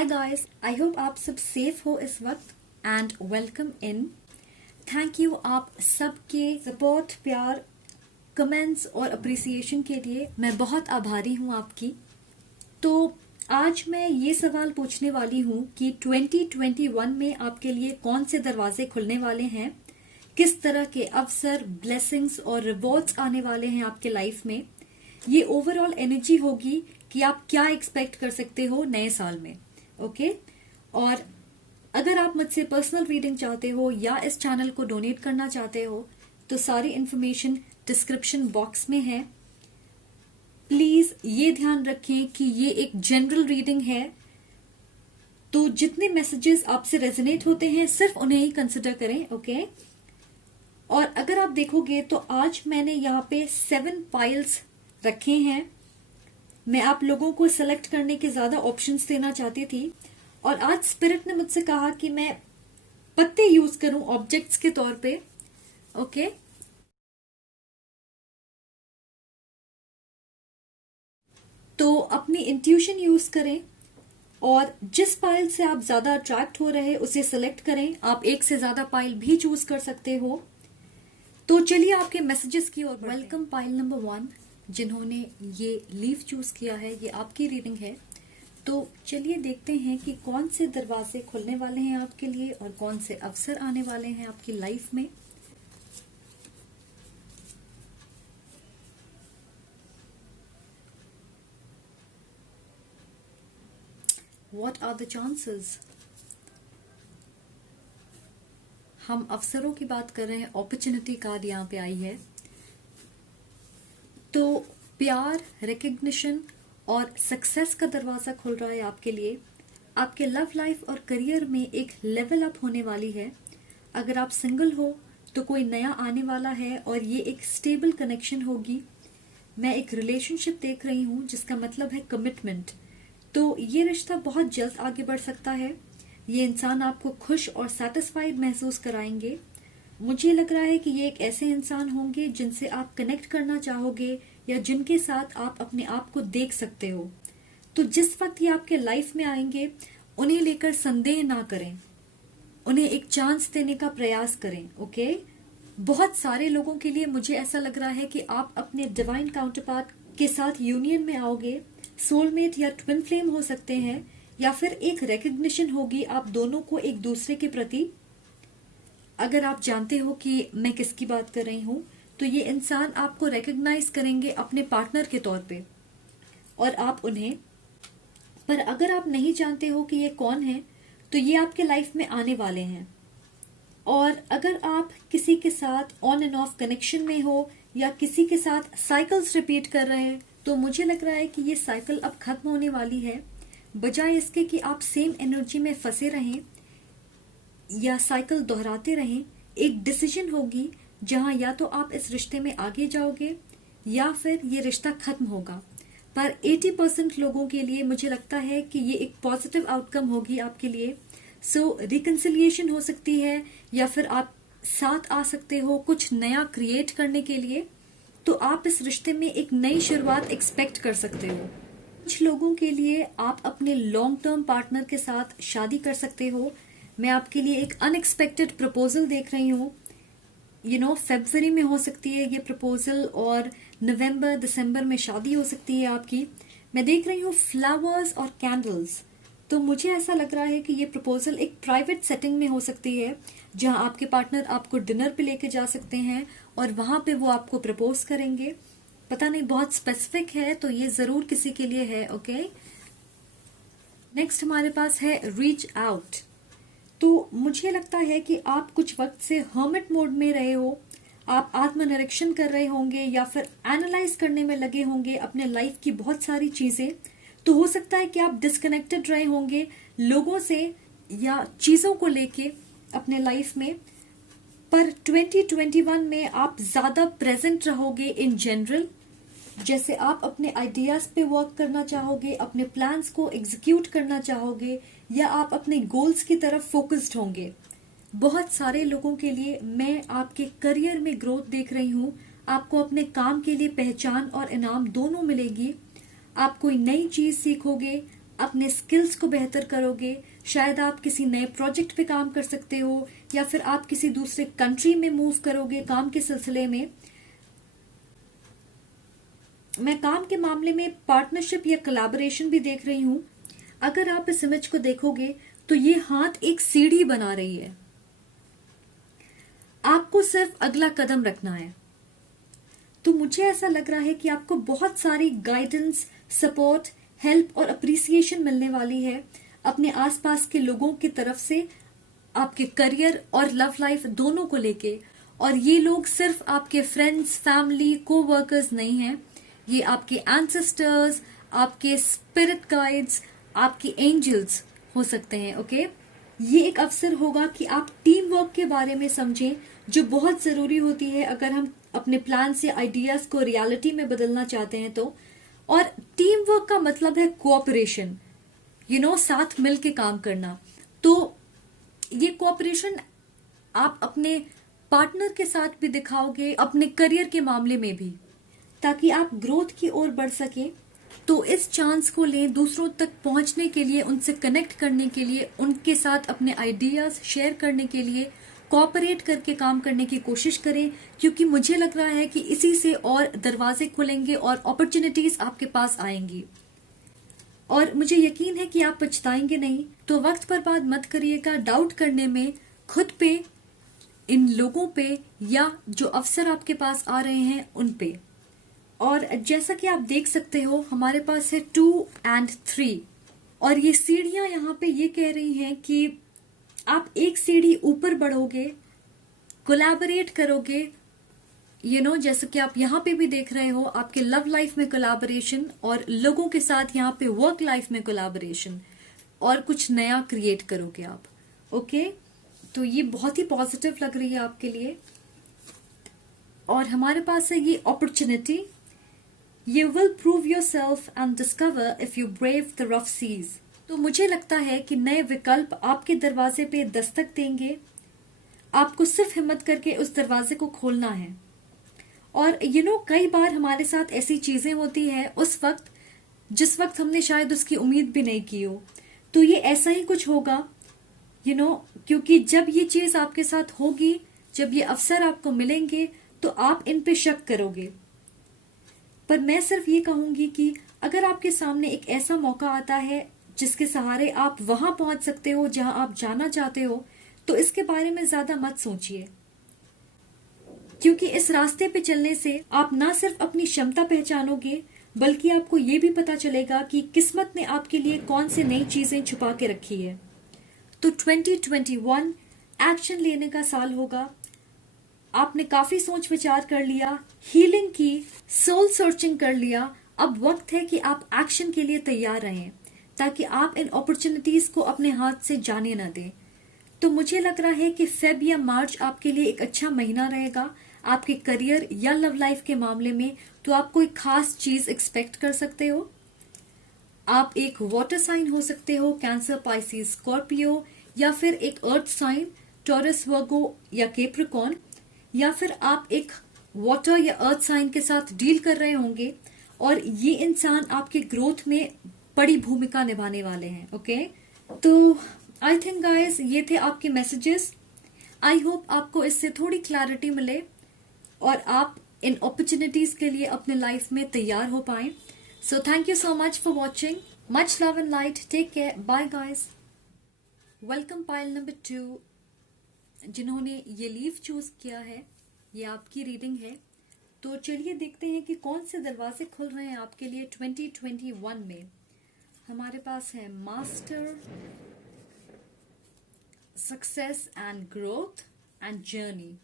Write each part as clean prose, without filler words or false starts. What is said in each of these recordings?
Hi guys, I hope आप सब safe हो इस वक्त and welcome in. Thank you आप सबके सपोर्ट, प्यार, कमेंट्स और अप्रिसिएशन के लिए मैं बहुत आभारी हूँ आपकी। तो आज मैं ये सवाल पूछने वाली हूँ कि 2021 में आपके लिए कौन से दरवाजे खुलने वाले हैं, किस तरह के अवसर, ब्लेसिंग्स और रिवॉर्ड्स आने वाले हैं आपके लाइफ में। ये ओवरऑल एनर्जी होगी कि आप क्या एक्सपेक्ट कर सकते हो नए साल में। ओके और अगर आप मुझसे पर्सनल रीडिंग चाहते हो या इस चैनल को डोनेट करना चाहते हो तो सारी इंफॉर्मेशन डिस्क्रिप्शन बॉक्स में है। प्लीज ये ध्यान रखें कि ये एक जनरल रीडिंग है, तो जितने मैसेजेस आपसे रेजोनेट होते हैं सिर्फ उन्हें ही कंसिडर करें। ओके और अगर आप देखोगे तो आज मैंने यहाँ पे 7 पाइल्स रखे हैं। मैं आप लोगों को सेलेक्ट करने के ज्यादा ऑप्शंस देना चाहती थी और आज स्पिरिट ने मुझसे कहा कि मैं पत्ते यूज करूं ऑब्जेक्ट्स के तौर पे। ओके तो अपनी इंट्यूशन यूज करें और जिस पाइल से आप ज्यादा अट्रैक्ट हो रहे उसे सिलेक्ट करें। आप एक से ज्यादा पाइल भी चूज कर सकते हो। तो चलिए आपके मैसेजेस की ओर। वेलकम पाइल नंबर 1, जिन्होंने ये लीफ चूज किया है, ये आपकी रीडिंग है। तो चलिए देखते हैं कि कौन से दरवाजे खुलने वाले हैं आपके लिए और कौन से अवसर आने वाले हैं आपकी लाइफ में। What are the chances? हम अवसरों की बात कर रहे हैं, अपॉर्चुनिटी कार्ड यहाँ पे आई है। तो प्यार, रिकग्निशन और सक्सेस का दरवाजा खुल रहा है आपके लिए। आपके लव लाइफ और करियर में एक लेवल अप होने वाली है। अगर आप सिंगल हो तो कोई नया आने वाला है और ये एक स्टेबल कनेक्शन होगी। मैं एक रिलेशनशिप देख रही हूँ जिसका मतलब है कमिटमेंट। तो ये रिश्ता बहुत जल्द आगे बढ़ सकता है। ये इंसान आपको खुश और सेटिस्फाइड महसूस कराएंगे। मुझे लग रहा है कि ये एक ऐसे इंसान होंगे जिनसे आप कनेक्ट करना चाहोगे या जिनके साथ आप अपने आप को देख सकते हो। तो जिस वक्त ये आपके लाइफ में आएंगे उन्हें लेकर संदेह ना करें, उन्हें एक चांस देने का प्रयास करें। ओके बहुत सारे लोगों के लिए मुझे ऐसा लग रहा है कि आप अपने डिवाइन काउंटरपार्ट के साथ यूनियन में आओगे। सोलमेट या ट्विन फ्लेम हो सकते हैं या फिर एक रिकग्निशन होगी आप दोनों को एक दूसरे के प्रति। अगर आप जानते हो कि मैं किसकी बात कर रही हूं तो ये इंसान आपको रिकग्नाइज करेंगे अपने पार्टनर के तौर पे और आप उन्हें। पर अगर आप नहीं जानते हो कि ये कौन है तो ये आपके लाइफ में आने वाले हैं। और अगर आप किसी के साथ ऑन एंड ऑफ कनेक्शन में हो या किसी के साथ साइकिल्स रिपीट कर रहे हैं तो मुझे लग रहा है कि ये साइकिल अब खत्म होने वाली है। बजाय इसके कि आप सेम एनर्जी में फंसे रहें या साइकिल दोहराते रहें, एक डिसीजन होगी जहां या तो आप इस रिश्ते में आगे जाओगे या फिर ये रिश्ता खत्म होगा। पर 80% लोगों के लिए मुझे लगता है कि ये एक पॉजिटिव आउटकम होगी आपके लिए। सो रिकंसिलिएशन हो सकती है या फिर आप साथ आ सकते हो कुछ नया क्रिएट करने के लिए। तो आप इस रिश्ते में एक नई शुरुआत एक्सपेक्ट कर सकते हो। कुछ लोगों के लिए आप अपने लॉन्ग टर्म पार्टनर के साथ शादी कर सकते हो। मैं आपके लिए एक अनएक्सपेक्टेड प्रपोजल देख रही हूँ। फरवरी में हो सकती है ये प्रपोजल और नवंबर दिसंबर में शादी हो सकती है आपकी। मैं देख रही हूँ फ्लावर्स और कैंडल्स। तो मुझे ऐसा लग रहा है कि ये प्रपोजल एक प्राइवेट सेटिंग में हो सकती है जहां आपके पार्टनर आपको डिनर पे लेके जा सकते हैं और वहां पे वो आपको प्रपोज करेंगे। पता नहीं, बहुत स्पेसिफिक है तो ये जरूर किसी के लिए है। ओके नेक्स्ट हमारे पास है रीच आउट। तो मुझे लगता है कि आप कुछ वक्त से हर्मिट मोड में रहे हो। आप आत्मनिरीक्षण कर रहे होंगे या फिर एनालाइज करने में लगे होंगे अपने लाइफ की बहुत सारी चीजें। तो हो सकता है कि आप डिस्कनेक्टेड रहे होंगे लोगों से या चीजों को लेके अपने लाइफ में। पर 2021 में आप ज्यादा प्रेजेंट रहोगे इन जनरल। जैसे आप अपने आइडियाज पे वर्क करना चाहोगे, अपने प्लान्स को एग्जीक्यूट करना चाहोगे या आप अपने गोल्स की तरफ फोकस्ड होंगे। बहुत सारे लोगों के लिए मैं आपके करियर में ग्रोथ देख रही हूँ। आपको अपने काम के लिए पहचान और इनाम दोनों मिलेगी। आप कोई नई चीज सीखोगे, अपने स्किल्स को बेहतर करोगे। शायद आप किसी नए प्रोजेक्ट पे काम कर सकते हो, या फिर आप किसी दूसरे कंट्री में मूव करोगे काम के सिलसिले में। मैं काम के मामले में पार्टनरशिप या कोलैबोरेशन भी देख रही हूं। अगर आप इस इमेज को देखोगे तो ये हाथ एक सीढ़ी बना रही है। आपको सिर्फ अगला कदम रखना है। तो मुझे ऐसा लग रहा है कि आपको बहुत सारी गाइडेंस, सपोर्ट, हेल्प और अप्रिसिएशन मिलने वाली है अपने आसपास के लोगों की तरफ से, आपके करियर और लव लाइफ दोनों को लेके। और ये लोग सिर्फ आपके फ्रेंड्स, फैमिली, कोवर्कर्स नहीं हैं। ये आपके एंसेस्टर्स, आपके स्पिरिट गाइड्स, आपके एंजल्स हो सकते हैं। ओके, ये एक अवसर होगा कि आप टीम वर्क के बारे में समझें, जो बहुत जरूरी होती है अगर हम अपने प्लान से आइडियाज को रियलिटी में बदलना चाहते हैं तो। और टीम वर्क का मतलब है कोऑपरेशन, साथ मिल के काम करना। तो ये कोऑपरेशन आप अपने पार्टनर के साथ भी दिखाओगे, अपने करियर के मामले में भी, ताकि आप ग्रोथ की ओर बढ़ सके। तो इस चांस को लें, दूसरों तक पहुंचने के लिए, उनसे कनेक्ट करने के लिए, उनके साथ अपने आइडियाज शेयर करने के लिए कोऑपरेट करके काम करने की कोशिश करें, क्योंकि मुझे लग रहा है कि इसी से और दरवाजे खुलेंगे और अपॉर्चुनिटीज आपके पास आएंगी। और मुझे यकीन है कि आप पछताएंगे नहीं। तो वक्त बर्बाद मत करिएगा डाउट करने में खुद पे, इन लोगों पे, या जो अवसर आपके पास आ रहे हैं उन पे। और जैसा कि आप देख सकते हो, हमारे पास है 2 और 3, और ये सीढ़ियां यहाँ पे ये कह रही हैं कि आप एक सीढ़ी ऊपर बढ़ोगे, कोलैबोरेट करोगे। जैसे कि आप यहाँ पे भी देख रहे हो, आपके लव लाइफ में कोलैबोरेशन, और लोगों के साथ यहाँ पे वर्क लाइफ में कोलैबोरेशन, और कुछ नया क्रिएट करोगे आप। ओके, तो ये बहुत ही पॉजिटिव लग रही है आपके लिए। और हमारे पास है ये opportunity, You will prove yourself and discover if you brave the rough seas. तो मुझे लगता है कि नए विकल्प आपके दरवाजे पे दस्तक देंगे। आपको सिर्फ हिम्मत करके उस दरवाजे को खोलना है। और कई बार हमारे साथ ऐसी चीजें होती है उस वक्त, जिस वक्त हमने शायद उसकी उम्मीद भी नहीं की हो। तो ये ऐसा ही कुछ होगा, क्योंकि जब ये चीज आपके साथ होगी, जब ये अवसर आपको मिलेंगे, तो आप इन पे शक करोगे। पर मैं सिर्फ ये कहूंगी कि अगर आपके सामने एक ऐसा मौका आता है जिसके सहारे आप वहां पहुंच सकते हो जहां आप जाना चाहते हो, तो इसके बारे में ज्यादा मत सोचिए। क्योंकि इस रास्ते पे चलने से आप ना सिर्फ अपनी क्षमता पहचानोगे, बल्कि आपको ये भी पता चलेगा कि किस्मत ने आपके लिए कौन से नई चीजें छुपा के रखी है। तो 2021 एक्शन लेने का साल होगा। आपने काफी सोच विचार कर लिया, हीलिंग की, सोल सर्चिंग कर लिया। अब वक्त है कि आप एक्शन के लिए तैयार रहें, ताकि आप इन अपॉर्चुनिटीज को अपने हाथ से जाने न दें। तो मुझे लग रहा है कि फेब या मार्च आपके लिए एक अच्छा महीना रहेगा आपके करियर या लव लाइफ के मामले में। तो आप कोई खास चीज एक्सपेक्ट कर सकते हो। आप एक वाटर साइन हो सकते हो, कैंसर, पाइसिस, स्कॉर्पियो, या फिर एक अर्थ साइन, टॉरस, वर्गो या कैप्रिकॉर्न, या फिर आप एक वाटर या अर्थ साइन के साथ डील कर रहे होंगे, और ये इंसान आपके ग्रोथ में बड़ी भूमिका निभाने वाले हैं। ओके, तो आई थिंक गाइस, ये थे आपके मैसेजेस। आई होप आपको इससे थोड़ी क्लैरिटी मिले और आप इन अपॉर्चुनिटीज के लिए अपने लाइफ में तैयार हो पाए। So thank you so much for watching. Much love and light. Take care. Bye guys. Welcome pile number 2, जिन्होंने ये लीव चूज किया है। ये आपकी रीडिंग है। तो चलिए देखते हैं कि कौन से दरवाजे खुल रहे हैं आपके लिए 2021 में। हमारे पास है master, success and growth and journey.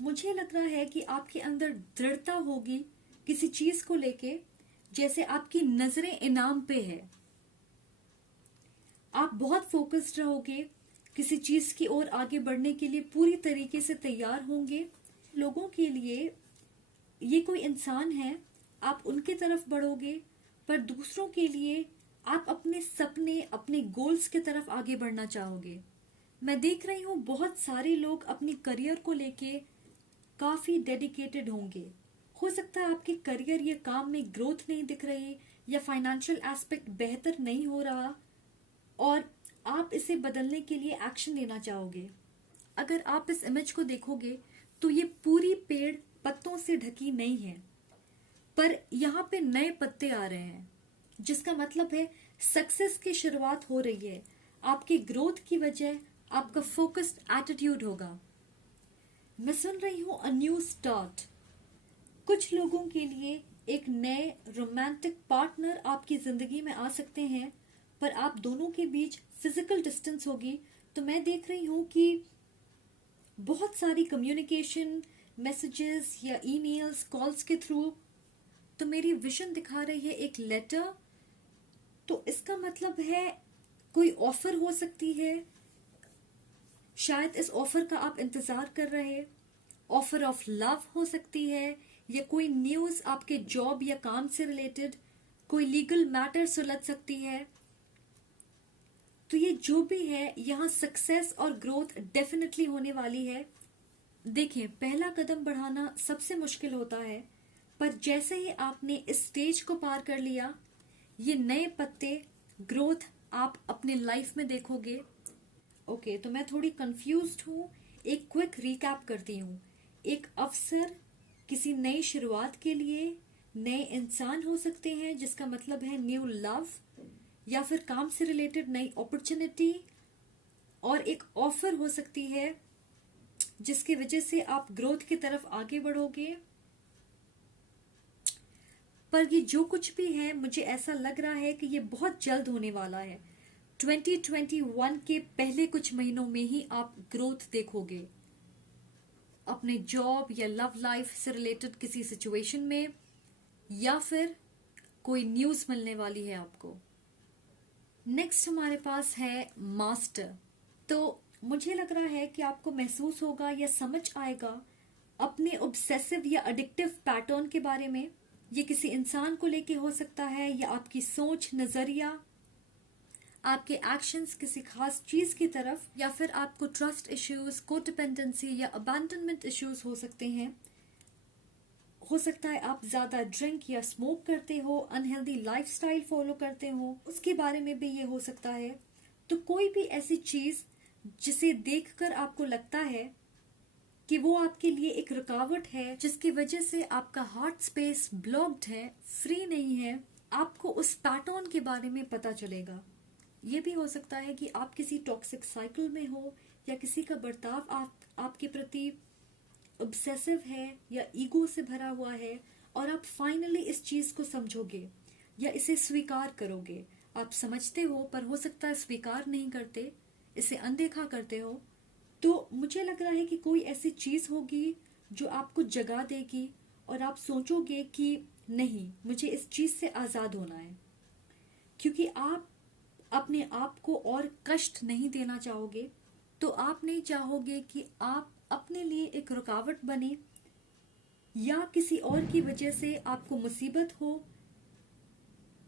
मुझे लग रहा है कि आपके अंदर दृढ़ता होगी किसी चीज को लेके, जैसे आपकी नजरें इनाम पे है। आप बहुत फोकस्ड रहोगे, किसी चीज की ओर आगे बढ़ने के लिए पूरी तरीके से तैयार होंगे। लोगों के लिए ये कोई इंसान है, आप उनके तरफ बढ़ोगे, पर दूसरों के लिए आप अपने सपने, अपने गोल्स की तरफ आगे बढ़ना चाहोगे। मैं देख रही हूँ बहुत सारे लोग अपनी करियर को लेके काफी डेडिकेटेड होंगे। हो सकता है आपके करियर या काम में ग्रोथ नहीं दिख रही, या फाइनेंशियल एस्पेक्ट बेहतर नहीं हो रहा और आप इसे बदलने के लिए एक्शन लेना चाहोगे। अगर आप इस इमेज को देखोगे तो ये पूरी पेड़ पत्तों से ढकी नहीं है, पर यहाँ पे नए पत्ते आ रहे हैं, जिसका मतलब है सक्सेस की शुरुआत हो रही है। आपकी ग्रोथ की वजह आपका फोकस्ड एटीट्यूड होगा। मैं सुन रही हूं अ न्यू स्टार्ट। कुछ लोगों के लिए एक नए रोमांटिक पार्टनर आपकी जिंदगी में आ सकते हैं, पर आप दोनों के बीच फिजिकल डिस्टेंस होगी। तो मैं देख रही हूं कि बहुत सारी कम्युनिकेशन, मैसेजेस या ईमेल्स, कॉल्स के थ्रू। तो मेरी विजन दिखा रही है एक लेटर। तो इसका मतलब है कोई ऑफर हो सकती है, शायद इस ऑफर का आप इंतजार कर रहे। ऑफर ऑफ लव हो सकती है, या कोई न्यूज आपके जॉब या काम से रिलेटेड, कोई लीगल मैटर सुलझ सकती है। तो ये जो भी है, यहाँ सक्सेस और ग्रोथ डेफिनेटली होने वाली है। देखिए, पहला कदम बढ़ाना सबसे मुश्किल होता है, पर जैसे ही आपने इस स्टेज को पार कर लिया, ये नए पत्ते, ग्रोथ आप अपने लाइफ में देखोगे। ओके, तो मैं थोड़ी कंफ्यूज्ड हूँ। एक क्विक रिकैप करती हूँ। एक अवसर किसी नई शुरुआत के लिए, नए इंसान हो सकते हैं, जिसका मतलब है न्यू लव, या फिर काम से रिलेटेड नई अपॉर्चुनिटी, और एक ऑफर हो सकती है जिसकी वजह से आप ग्रोथ की तरफ आगे बढ़ोगे। पर ये जो कुछ भी है, मुझे ऐसा लग रहा है कि ये बहुत जल्द होने वाला है। 2021 के पहले कुछ महीनों में ही आप ग्रोथ देखोगे अपने जॉब या लव लाइफ से रिलेटेड किसी सिचुएशन में, या फिर कोई न्यूज मिलने वाली है आपको। नेक्स्ट हमारे पास है मास्टर। तो मुझे लग रहा है कि आपको महसूस होगा या समझ आएगा अपने ऑब्सेसिव या एडिक्टिव पैटर्न के बारे में। ये किसी इंसान को लेके हो सकता है, या आपकी सोच, नजरिया, आपके एक्शंस किसी खास चीज की तरफ, या फिर आपको ट्रस्ट इश्यूज, कोडिपेंडेंसी या अबैंडनमेंट इश्यूज हो सकते हैं। हो सकता है आप ज्यादा ड्रिंक या स्मोक करते हो, अनहेल्दी लाइफस्टाइल फॉलो करते हो, उसके बारे में भी ये हो सकता है। तो कोई भी ऐसी चीज जिसे देखकर आपको लगता है कि वो आपके लिए एक रुकावट है, जिसकी वजह से आपका हार्ट स्पेस ब्लॉक्ड है, फ्री नहीं है, आपको उस पैटर्न के बारे में पता चलेगा। ये भी हो सकता है कि आप किसी टॉक्सिक साइकिल में हो, या किसी का बर्ताव आपके प्रति ऑब्सेसिव है या ईगो से भरा हुआ है, और आप फाइनली इस चीज को समझोगे या इसे स्वीकार करोगे। आप समझते हो, पर हो सकता है स्वीकार नहीं करते, इसे अनदेखा करते हो। तो मुझे लग रहा है कि कोई ऐसी चीज होगी जो आपको जगा देगी, और आप सोचोगे कि नहीं, मुझे इस चीज से आजाद होना है, क्योंकि आप अपने आप को और कष्ट नहीं देना चाहोगे। तो आप नहीं चाहोगे कि आप अपने लिए एक रुकावट बने, या किसी और की वजह से आपको मुसीबत हो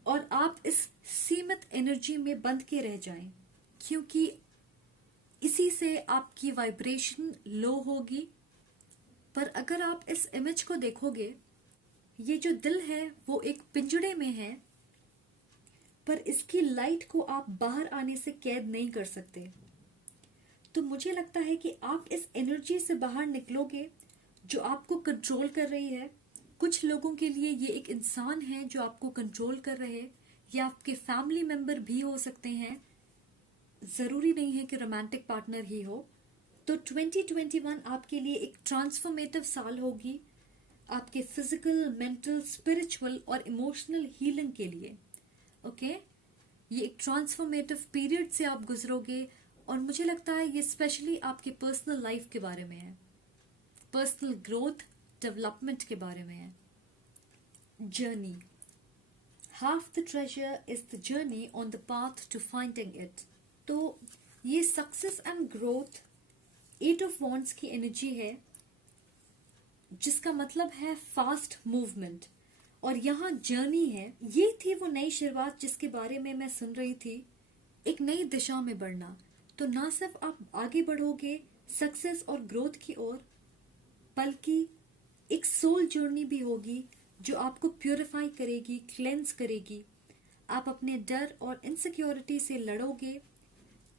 और आप इस सीमित एनर्जी में बंध के रह जाएं, क्योंकि इसी से आपकी वाइब्रेशन लो होगी। पर अगर आप इस इमेज को देखोगे, ये जो दिल है वो एक पिंजड़े में है, पर इसकी लाइट को आप बाहर आने से कैद नहीं कर सकते। तो मुझे लगता है कि आप इस एनर्जी से बाहर निकलोगे जो आपको कंट्रोल कर रही है। कुछ लोगों के लिए ये एक इंसान है जो आपको कंट्रोल कर रहे हैं, या आपके फैमिली मेंबर भी हो सकते हैं, जरूरी नहीं है कि रोमांटिक पार्टनर ही हो। तो 2021 आपके लिए एक ट्रांसफॉर्मेटिव साल होगी, आपके फिजिकल, मेंटल, स्पिरिचुअल और इमोशनल हीलिंग के लिए। ओके, ये एक ट्रांसफॉर्मेटिव पीरियड से आप गुजरोगे, और मुझे लगता है ये स्पेशली आपके पर्सनल लाइफ के बारे में है, पर्सनल ग्रोथ, डेवलपमेंट के बारे में है। Journey, half the treasure is the journey on the path to finding it. तो ये success and growth, 8 of wands की एनर्जी है, जिसका मतलब है फास्ट मूवमेंट, और यहाँ जर्नी है। ये थी वो नई शुरुआत जिसके बारे में मैं सुन रही थी, एक नई दिशा में बढ़ना। तो ना सिर्फ आप आगे बढ़ोगे सक्सेस और ग्रोथ की ओर, बल्कि एक सोल जर्नी भी होगी जो आपको प्यूरिफाई करेगी, क्लेंस करेगी। आप अपने डर और इनसिक्योरिटी से लड़ोगे।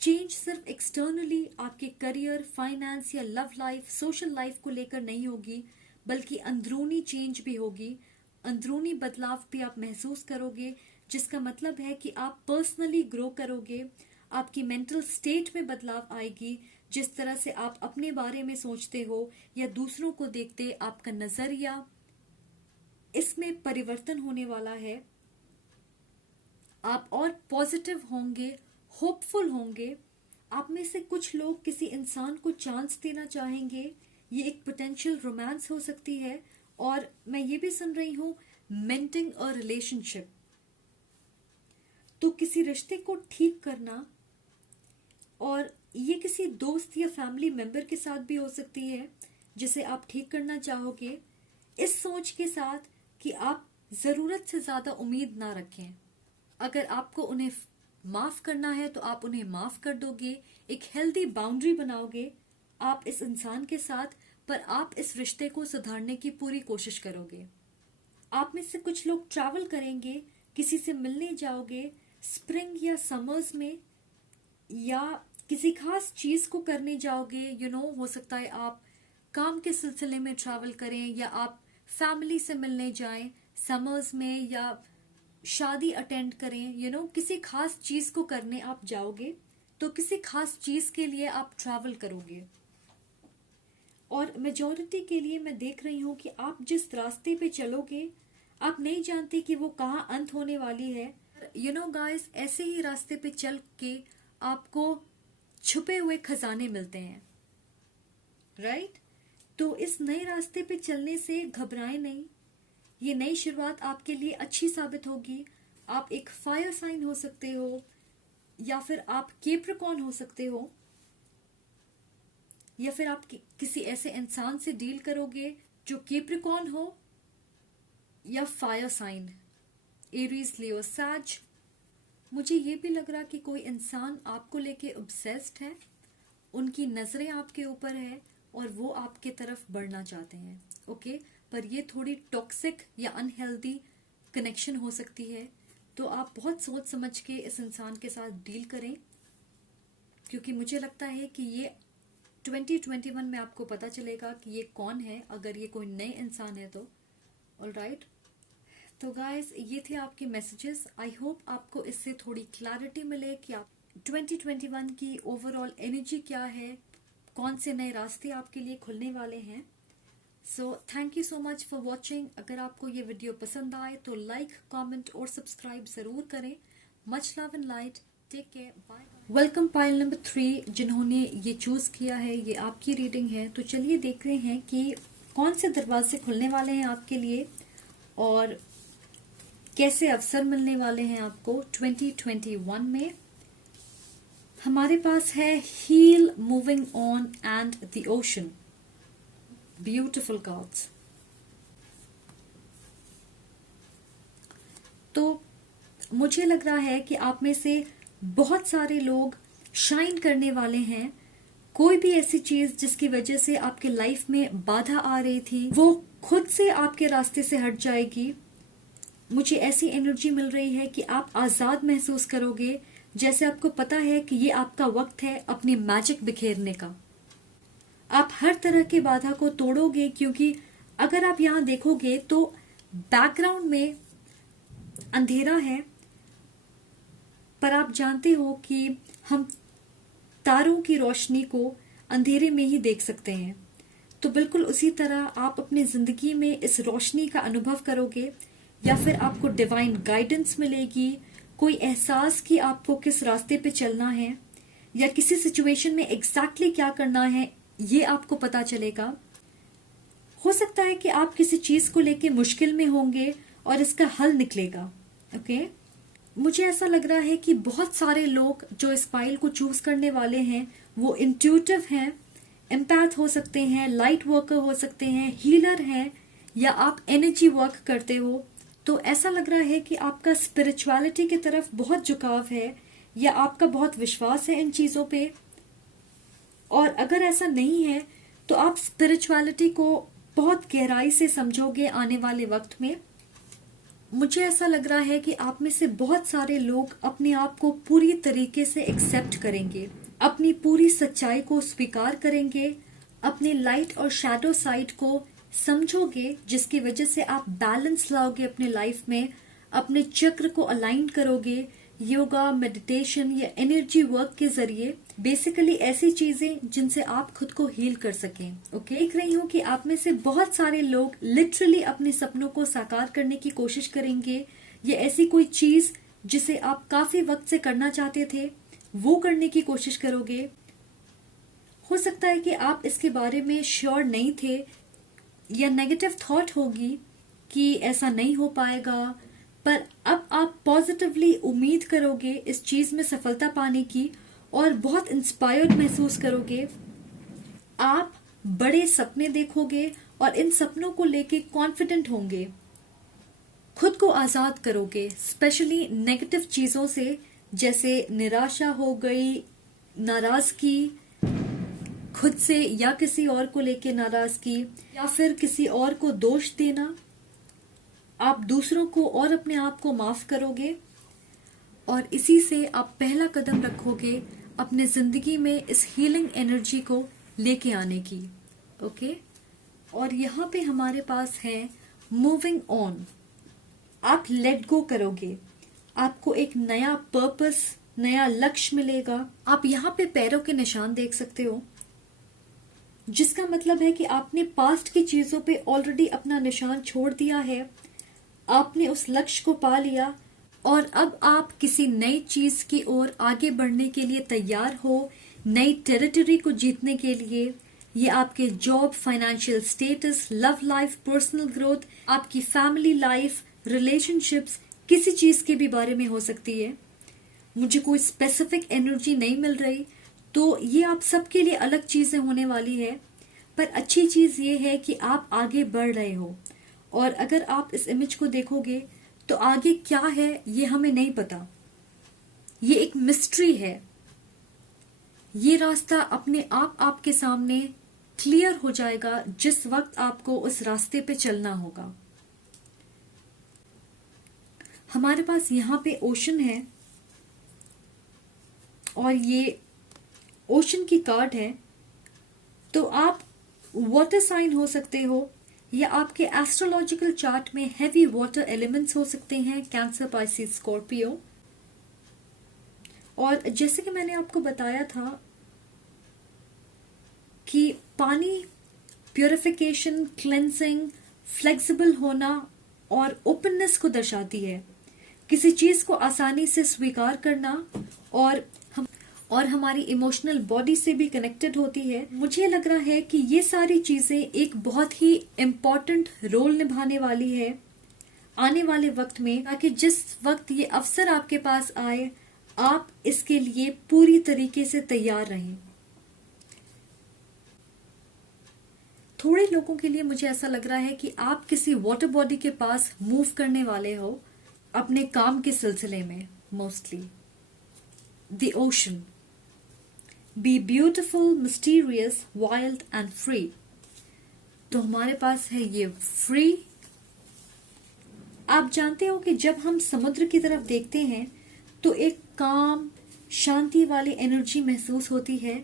चेंज सिर्फ एक्सटर्नली आपके करियर, फाइनेंस या लव लाइफ, सोशल लाइफ को लेकर नहीं होगी, बल्कि अंदरूनी चेंज भी होगी। अंदरूनी बदलाव भी आप महसूस करोगे, जिसका मतलब है कि आप पर्सनली ग्रो करोगे। आपकी मेंटल स्टेट में बदलाव आएगी। जिस तरह से आप अपने बारे में सोचते हो या दूसरों को देखते, आपका नजरिया, इसमें परिवर्तन होने वाला है। आप और पॉजिटिव होंगे, होपफुल होंगे। आप में से कुछ लोग किसी इंसान को चांस देना चाहेंगे। ये एक पोटेंशियल रोमांस हो सकती है। और मैं ये भी सुन रही हूं मेंटिंग अ रिलेशनशिप। तो किसी रिश्ते को ठीक करना, और ये किसी दोस्त या फैमिली मेंबर के साथ भी हो सकती है जिसे आप ठीक करना चाहोगे, इस सोच के साथ कि आप जरूरत से ज्यादा उम्मीद ना रखें। अगर आपको उन्हें माफ करना है तो आप उन्हें माफ कर दोगे। एक हेल्दी बाउंड्री बनाओगे आप इस इंसान के साथ, पर आप इस रिश्ते को सुधारने की पूरी कोशिश करोगे। आप में से कुछ लोग ट्रैवल करेंगे, किसी से मिलने जाओगे स्प्रिंग या समर्स में, या किसी खास चीज को करने जाओगे। हो सकता है आप काम के सिलसिले में ट्रैवल करें, या आप फैमिली से मिलने जाएं समर्स में, या शादी अटेंड करें। किसी खास चीज को करने आप जाओगे, तो किसी खास चीज के लिए आप ट्रैवल करोगे। और मेजॉरिटी के लिए मैं देख रही हूं कि आप जिस रास्ते पे चलोगे, आप नहीं जानते कि वो कहाँ अंत होने वाली है। गाइस, ऐसे ही रास्ते पे चल के आपको छुपे हुए खजाने मिलते हैं, राइट? तो इस नए रास्ते पे चलने से घबराएं नहीं। ये नई शुरुआत आपके लिए अच्छी साबित होगी। आप एक फायर साइन हो सकते हो, या फिर आप कैप्रिकॉर्न हो सकते हो, या फिर आप किसी ऐसे इंसान से डील करोगे जो कैप्रिकॉर्न हो या फायर साइन, एरीज, लियो, सैज। मुझे ये भी लग रहा कि कोई इंसान आपको लेके ऑब्सेस्ड है, उनकी नजरें आपके ऊपर है और वो आपके तरफ बढ़ना चाहते हैं। ओके, पर ये थोड़ी टॉक्सिक या अनहेल्दी कनेक्शन हो सकती है। तो आप बहुत सोच समझ के इस इंसान के साथ डील करें, क्योंकि मुझे लगता है कि ये 2021 में आपको पता चलेगा कि ये कौन है, अगर ये कोई नए इंसान है तो। ऑलराइट, तो गाइस, ये थे आपके मैसेजेस। आई होप आपको इससे थोड़ी क्लैरिटी मिले कि आप 2021 की ओवरऑल एनर्जी क्या है, कौन से नए रास्ते आपके लिए खुलने वाले हैं। सो thank you so much for watching. अगर आपको ये वीडियो पसंद आए तो लाइक, कमेंट और सब्सक्राइब जरूर करें। Much love and light, take care, bye. Welcome pile number 3, जिन्होंने ये चूज किया है, ये आपकी रीडिंग है। तो चलिए देखते हैं कि कौन से दरवाजे खुलने वाले हैं आपके लिए और कैसे अवसर मिलने वाले हैं आपको 2021 में। हमारे पास है heal, moving on and the ocean. Beautiful cards. तो मुझे लग रहा है कि आप में से बहुत सारे लोग शाइन करने वाले हैं। कोई भी ऐसी चीज जिसकी वजह से आपके लाइफ में बाधा आ रही थी, वो खुद से आपके रास्ते से हट जाएगी। मुझे ऐसी एनर्जी मिल रही है कि आप आजाद महसूस करोगे, जैसे आपको पता है कि ये आपका वक्त है अपनी मैजिक बिखेरने का। आप हर तरह के बाधा को तोड़ोगे, क्योंकि अगर आप यहाँ देखोगे तो बैकग्राउंड में अंधेरा है, पर आप जानते हो कि हम तारों की रोशनी को अंधेरे में ही देख सकते हैं। तो बिल्कुल उसी तरह आप अपनी जिंदगी में इस रोशनी का अनुभव करोगे, या फिर आपको डिवाइन गाइडेंस मिलेगी, कोई एहसास कि आपको किस रास्ते पे चलना है, या किसी सिचुएशन में एग्जैक्टली क्या करना है, ये आपको पता चलेगा। हो सकता है कि आप किसी चीज को लेके मुश्किल में होंगे और इसका हल निकलेगा। ओके, मुझे ऐसा लग रहा है कि बहुत सारे लोग जो इस फाइल को चूज करने वाले हैं वो इंट्यूटिव हैं, एम्पैथ हो सकते हैं, लाइट वर्कर हो सकते हैं, हीलर हैं, या आप एनर्जी वर्क करते हो। तो ऐसा लग रहा है कि आपका स्पिरिचुअलिटी की तरफ बहुत झुकाव है, या आपका बहुत विश्वास है इन चीजों पे। और अगर ऐसा नहीं है तो आप स्पिरिचुअलिटी को बहुत गहराई से समझोगे आने वाले वक्त में। मुझे ऐसा लग रहा है कि आप में से बहुत सारे लोग अपने आप को पूरी तरीके से एक्सेप्ट करेंगे, अपनी पूरी सच्चाई को स्वीकार करेंगे, अपने लाइट और शैडो साइड को समझोगे, जिसकी वजह से आप बैलेंस लाओगे अपने लाइफ में, अपने चक्र को अलाइन करोगे योगा, मेडिटेशन या एनर्जी वर्क के जरिए। बेसिकली ऐसी चीजें जिनसे आप खुद को हील कर सकें। ओके, देख रही हूँ कि आप में से बहुत सारे लोग लिटरली अपने सपनों को साकार करने की कोशिश करेंगे, या ऐसी कोई चीज जिसे आप काफी वक्त से करना चाहते थे वो करने की कोशिश करोगे। हो सकता है कि आप इसके बारे में श्योर नहीं थे, या नेगेटिव थॉट होगी कि ऐसा नहीं हो पाएगा, पर अब आप पॉजिटिवली उम्मीद करोगे इस चीज में सफलता पाने की और बहुत इंस्पायर्ड महसूस करोगे। आप बड़े सपने देखोगे और इन सपनों को लेके कॉन्फिडेंट होंगे, खुद को आजाद करोगे स्पेशली नेगेटिव चीजों से, जैसे निराशा हो गई, नाराजगी खुद से या किसी और को लेके नाराजगी, या फिर किसी और को दोष देना। आप दूसरों को और अपने आप को माफ करोगे और इसी से आप पहला कदम रखोगे अपने जिंदगी में इस हीलिंग एनर्जी को लेके आने की। ओके, और यहाँ पे हमारे पास है मूविंग ऑन। आप लेट गो करोगे, आपको एक नया पर्पस, नया लक्ष्य मिलेगा। आप यहाँ पे पैरों के निशान देख सकते हो, जिसका मतलब है कि आपने पास्ट की चीजों पे ऑलरेडी अपना निशान छोड़ दिया है, आपने उस लक्ष्य को पा लिया और अब आप किसी नई चीज की ओर आगे बढ़ने के लिए तैयार हो, नई टेरिटरी को जीतने के लिए। ये आपके job, financial status, love life, personal growth, आपकी फैमिली लाइफ, रिलेशनशिप्स, किसी चीज के भी बारे में हो सकती है। मुझे कोई स्पेसिफिक एनर्जी नहीं मिल रही, तो ये आप सबके लिए अलग चीजें होने वाली है, पर अच्छी चीज ये है कि आप आगे बढ़ रहे हो। और अगर आप इस इमेज को देखोगे तो आगे क्या है ये हमें नहीं पता, ये एक मिस्ट्री है। ये रास्ता अपने आप आपके सामने क्लियर हो जाएगा जिस वक्त आपको उस रास्ते पे चलना होगा। हमारे पास यहाँ पे ओशन है और ये ओशन की कार्ड है, तो आप वाटर साइन हो सकते हो, या आपके एस्ट्रोलॉजिकल चार्ट में हैवी वाटर एलिमेंट्स हो सकते हैं, कैंसर, पाइसिस, स्कॉर्पियो। और जैसे कि मैंने आपको बताया था कि पानी प्यूरिफिकेशन, क्लेंजिंग, फ्लेक्सिबल होना और ओपननेस को दर्शाती है, किसी चीज को आसानी से स्वीकार करना और हमारी इमोशनल बॉडी से भी कनेक्टेड होती है। मुझे लग रहा है कि ये सारी चीजें एक बहुत ही इम्पोर्टेंट रोल निभाने वाली है आने वाले वक्त में, ताकि जिस वक्त ये अवसर आपके पास आए आप इसके लिए पूरी तरीके से तैयार रहें। थोड़े लोगों के लिए मुझे ऐसा लग रहा है कि आप किसी वाटर बॉडी के पास मूव करने वाले हो अपने काम के सिलसिले में। Mostly the ocean, be beautiful, mysterious, wild and free. तो हमारे पास है ये फ्री। आप जानते हो कि जब हम समुद्र की तरफ देखते हैं तो एक काम, शांति वाली एनर्जी महसूस होती है।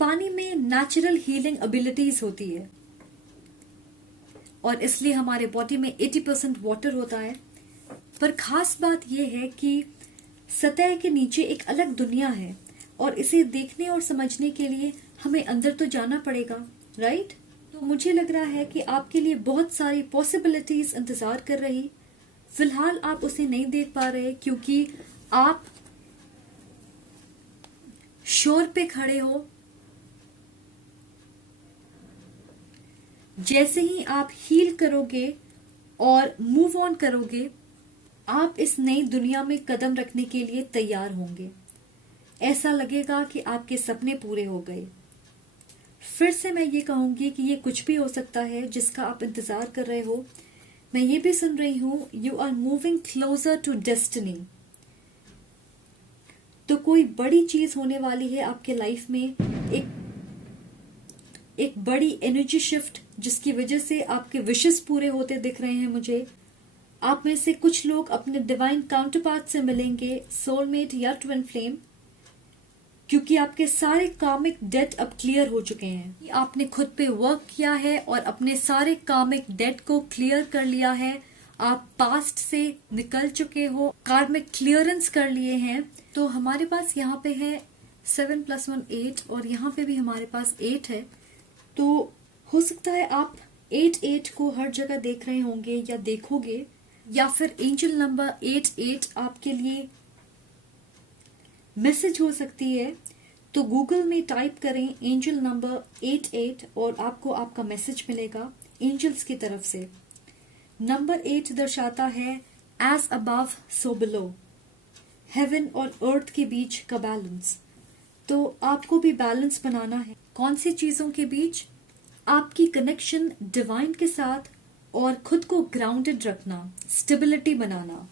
पानी में नेचुरल हीलिंग एबिलिटीज होती है और इसलिए हमारे बॉडी में 80% वाटर होता है। पर खास बात यह है कि सतह के नीचे एक अलग दुनिया है और इसे देखने और समझने के लिए हमें अंदर तो जाना पड़ेगा, राइट? तो मुझे लग रहा है कि आपके लिए बहुत सारी पॉसिबिलिटीज इंतजार कर रही। फिलहाल आप उसे नहीं देख पा रहे क्योंकि आप शोर पे खड़े हो। जैसे ही आप हील करोगे और मूव ऑन करोगे, आप इस नई दुनिया में कदम रखने के लिए तैयार होंगे। ऐसा लगेगा कि आपके सपने पूरे हो गए। फिर से मैं ये कहूंगी कि ये कुछ भी हो सकता है जिसका आप इंतजार कर रहे हो। मैं ये भी सुन रही हूं, you are moving closer to destiny. तो कोई बड़ी चीज होने वाली है आपके लाइफ में, एक बड़ी एनर्जी शिफ्ट जिसकी वजह से आपके विशेस पूरे होते दिख रहे हैं मुझे। आप में से कुछ लोग अपने डिवाइन काउंटरपार्ट से मिलेंगे, सोलमेट या ट्विन फ्लेम, क्योंकि आपके सारे कार्मिक डेट अब क्लियर हो चुके हैं। आपने खुद पे वर्क किया है और अपने सारे कार्मिक डेट को क्लियर कर लिया है। आप पास्ट से निकल चुके हो, कार्मिक क्लियरेंस कर लिए हैं। तो हमारे पास यहाँ पे है 7 + 1 8 और यहाँ पे भी हमारे पास 8 है। तो हो सकता है आप 8 को हर जगह देख रहे होंगे या देखोगे, या फिर एंजल नंबर 8 आपके लिए मैसेज हो सकती है। तो गूगल में टाइप करें एंजल नंबर 8 और आपको आपका मैसेज मिलेगा एंजल्स की तरफ से। नंबर 8 दर्शाता है as above so below, heaven और अर्थ के बीच का बैलेंस। तो आपको भी बैलेंस बनाना है। कौन सी चीजों के बीच? आपकी कनेक्शन डिवाइन के साथ और खुद को ग्राउंडेड रखना, स्टेबिलिटी बनाना,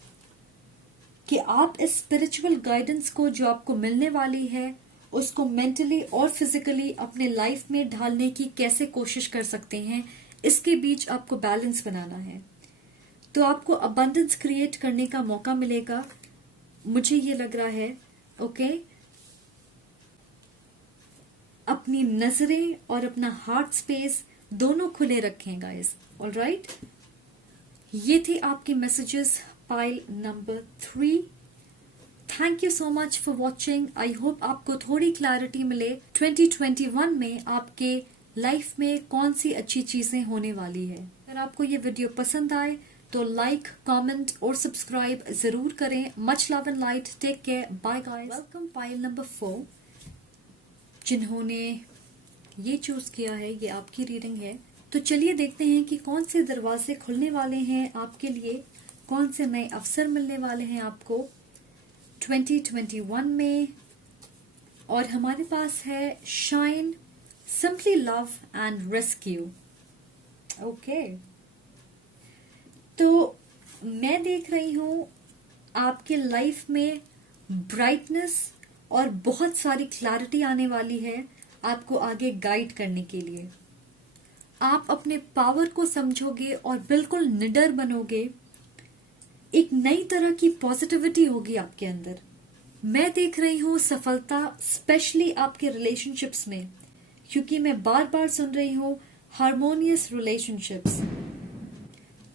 कि आप इस स्पिरिचुअल गाइडेंस को जो आपको मिलने वाली है उसको मेंटली और फिजिकली अपने लाइफ में ढालने की कैसे कोशिश कर सकते हैं, इसके बीच आपको बैलेंस बनाना है। तो आपको अबंडेंस क्रिएट करने का मौका मिलेगा, मुझे ये लग रहा है। ओके, अपनी नजरें और अपना हार्ट स्पेस दोनों खुले रखें गाइस। ऑलराइट, ये थे आपके messages pile number 3। Thank you so much for watching. I hope आपको थोड़ी क्लैरिटी मिले 2021 में आपके लाइफ में कौन सी अच्छी चीजें होने वाली है। अगर आपको ये वीडियो पसंद आए तो लाइक, कमेंट और सब्सक्राइब जरूर करें। Much love and light, take care, bye guys. Welcome pile number 4। जिन्होंने ये चूज किया है, ये आपकी रीडिंग है। तो चलिए देखते हैं कि कौन से दरवाजे खुलने वाले हैं आपके लिए, कौन से नए अवसर मिलने वाले हैं आपको 2021 में। और हमारे पास है shine, simply love and rescue. Okay, तो मैं देख रही हूं आपके लाइफ में ब्राइटनेस और बहुत सारी क्लैरिटी आने वाली है आपको आगे गाइड करने के लिए। आप अपने पावर को समझोगे और बिल्कुल निडर बनोगे। एक नई तरह की पॉजिटिविटी होगी आपके अंदर। मैं देख रही हूँ सफलता, स्पेशली आपके रिलेशनशिप्स में, क्योंकि मैं बार बार सुन रही हूँ हार्मोनियस रिलेशनशिप्स।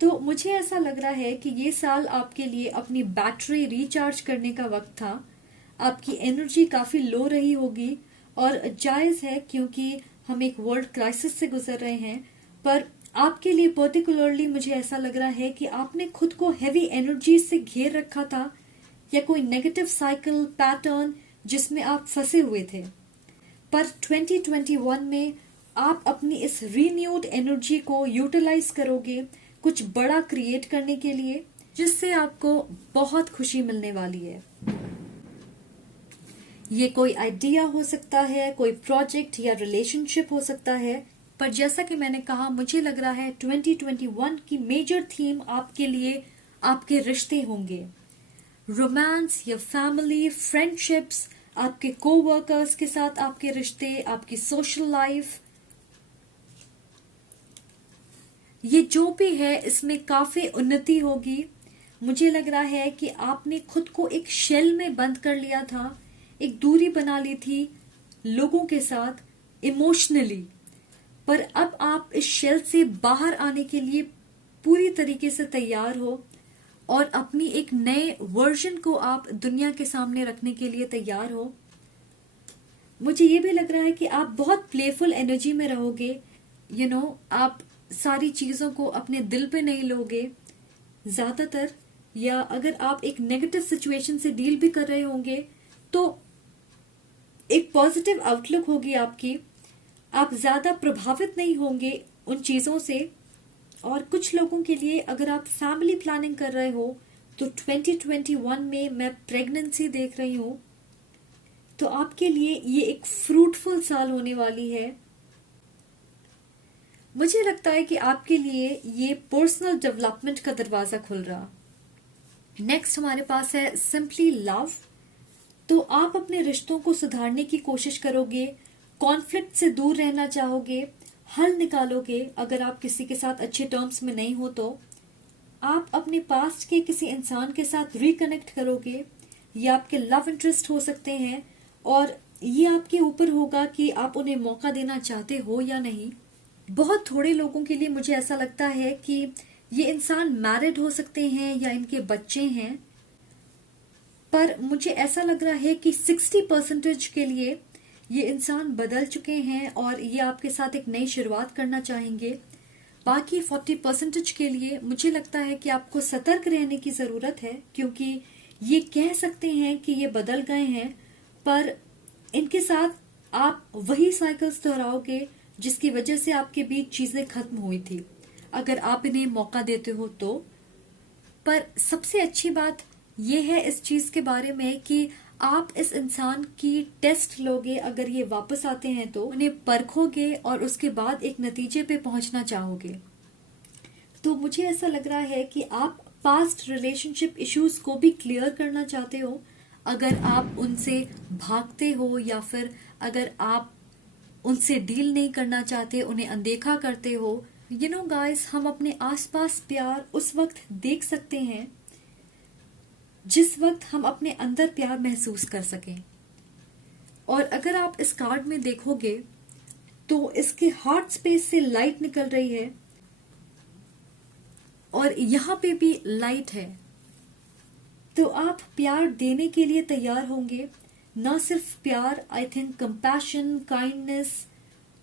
तो मुझे ऐसा लग रहा है कि ये साल आपके लिए अपनी बैटरी रिचार्ज करने का वक्त था। आपकी एनर्जी काफी लो रही होगी और जायज है, क्योंकि हम एक वर्ल्ड क्राइसिस से गुजर रहे हैं। पर आपके लिए पर्टिकुलरली मुझे ऐसा लग रहा है कि आपने खुद को हेवी एनर्जी से घेर रखा था, या कोई नेगेटिव साइकिल पैटर्न जिसमें आप फंसे हुए थे। पर 2021 में आप अपनी इस रीन्यूड एनर्जी को यूटिलाइज करोगे कुछ बड़ा क्रिएट करने के लिए, जिससे आपको बहुत खुशी मिलने वाली है। ये कोई आइडिया हो सकता है, कोई प्रोजेक्ट या रिलेशनशिप हो सकता है। पर जैसा कि मैंने कहा, मुझे लग रहा है 2021 की मेजर थीम आपके लिए आपके रिश्ते होंगे। रोमांस या फैमिली, फ्रेंडशिप्स, आपके कोवर्कर्स के साथ आपके रिश्ते, आपकी सोशल लाइफ, ये जो भी है इसमें काफी उन्नति होगी। मुझे लग रहा है कि आपने खुद को एक शेल में बंद कर लिया था, एक दूरी बना ली थी लोगों के साथ इमोशनली। पर अब आप इस शेल से बाहर आने के लिए पूरी तरीके से तैयार हो और अपनी एक नए वर्जन को आप दुनिया के सामने रखने के लिए तैयार हो। मुझे ये भी लग रहा है कि आप बहुत प्लेफुल एनर्जी में रहोगे। आप सारी चीजों को अपने दिल पे नहीं लोगे ज्यादातर, या अगर आप एक नेगेटिव सिचुएशन से डील भी कर रहे होंगे तो एक पॉजिटिव आउटलुक होगी आपकी। आप ज्यादा प्रभावित नहीं होंगे उन चीजों से। और कुछ लोगों के लिए अगर आप फैमिली प्लानिंग कर रहे हो तो 2021 में मैं प्रेगनेंसी देख रही हूं, तो आपके लिए ये एक फ्रूटफुल साल होने वाली है। मुझे लगता है कि आपके लिए ये पर्सनल डेवलपमेंट का दरवाजा खुल रहा। नेक्स्ट हमारे पास है सिंपली लव। तो आप अपने रिश्तों को सुधारने की कोशिश करोगे, कॉन्फ्लिक्ट से दूर रहना चाहोगे, हल निकालोगे, अगर आप किसी के साथ अच्छे टर्म्स में नहीं हो तो आप अपने पास्ट के किसी इंसान के साथ रिकनेक्ट करोगे। ये आपके लव इंटरेस्ट हो सकते हैं और ये आपके ऊपर होगा कि आप उन्हें मौका देना चाहते हो या नहीं। बहुत थोड़े लोगों के लिए मुझे ऐसा लगता है कि ये इंसान मैरिड हो सकते हैं या इनके बच्चे हैं, पर मुझे ऐसा लग रहा है कि 60% के लिए ये इंसान बदल चुके हैं और ये आपके साथ एक नई शुरुआत करना चाहेंगे। बाकी 40% के लिए मुझे लगता है कि आपको सतर्क रहने की जरूरत है, क्योंकि ये कह सकते हैं कि ये बदल गए हैं, पर इनके साथ आप वही साइकिल्स दोहराओगे जिसकी वजह से आपके बीच चीजें खत्म हुई थी, अगर आप इन्हें मौका देते हो तो। पर सबसे अच्छी बात यह है इस चीज के बारे में कि आप इस इंसान की टेस्ट लोगे। अगर ये वापस आते हैं तो उन्हें परखोगे और उसके बाद एक नतीजे पे पहुंचना चाहोगे। तो मुझे ऐसा लग रहा है कि आप पास्ट रिलेशनशिप इश्यूज को भी क्लियर करना चाहते हो। अगर आप उनसे भागते हो या फिर अगर आप उनसे डील नहीं करना चाहते, उन्हें अनदेखा करते हो, यू नो गाइस, हम अपने आसपास प्यार उस वक्त देख सकते हैं जिस वक्त हम अपने अंदर प्यार महसूस कर सकें। और अगर आप इस कार्ड में देखोगे तो इसके हार्ट स्पेस से लाइट निकल रही है और यहाँ पे भी लाइट है। तो आप प्यार देने के लिए तैयार होंगे, ना सिर्फ प्यार, आई थिंक कंपैशन, काइंडनेस,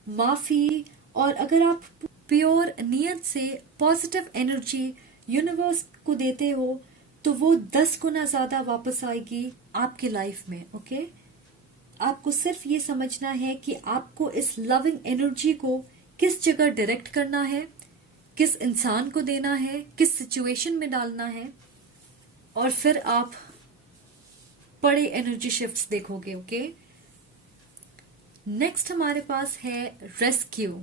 माफी। और अगर आप प्योर नियत से पॉजिटिव एनर्जी यूनिवर्स को देते हो तो वो 10 गुना ज्यादा वापस आएगी आपके लाइफ में। ओके, आपको सिर्फ ये समझना है कि आपको इस लविंग एनर्जी को किस जगह डायरेक्ट करना है, किस इंसान को देना है, किस सिचुएशन में डालना है, और फिर आप बड़े एनर्जी शिफ्ट्स देखोगे। ओके, नेक्स्ट हमारे पास है rescue.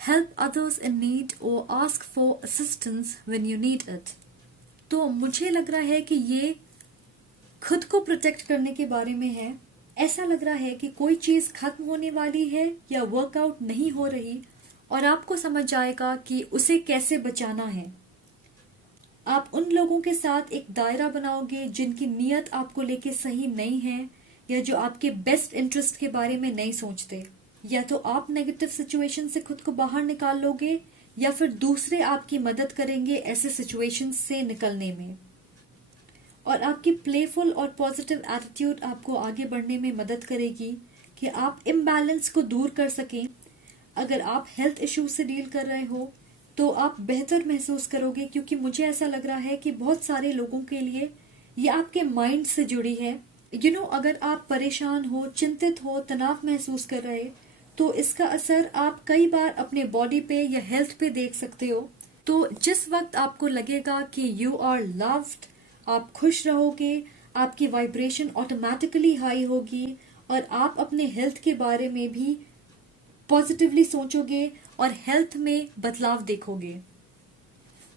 Help others in need और ask for assistance when you need it. तो मुझे लग रहा है कि ये खुद को प्रोटेक्ट करने के बारे में है। ऐसा लग रहा है कि कोई चीज खत्म होने वाली है या वर्कआउट नहीं हो रही और आपको समझ आएगा कि उसे कैसे बचाना है। आप उन लोगों के साथ एक दायरा बनाओगे जिनकी नीयत आपको लेके सही नहीं है या जो आपके बेस्ट इंटरेस्ट के बारे में नहीं सोचते। या तो आप नेगेटिव सिचुएशन से खुद को बाहर निकाल लोगे या फिर दूसरे आपकी मदद करेंगे ऐसे सिचुएशन से निकलने में। और आपकी प्लेफुल और पॉजिटिव एटीट्यूड आपको आगे बढ़ने में मदद करेगी कि आप इम्बैलेंस को दूर कर सकें। अगर आप हेल्थ इश्यूज से डील कर रहे हो तो आप बेहतर महसूस करोगे, क्योंकि मुझे ऐसा लग रहा है कि बहुत सारे लोगों के लिए ये आपके माइंड से जुड़ी है। अगर आप परेशान हो, चिंतित हो, तनाव महसूस कर रहे, तो इसका असर आप कई बार अपने बॉडी पे या हेल्थ पे देख सकते हो। तो जिस वक्त आपको लगेगा कि यू आर लव्ड, आप खुश रहोगे, आपकी वाइब्रेशन ऑटोमेटिकली हाई होगी और आप अपने हेल्थ के बारे में भी पॉजिटिवली सोचोगे और हेल्थ में बदलाव देखोगे।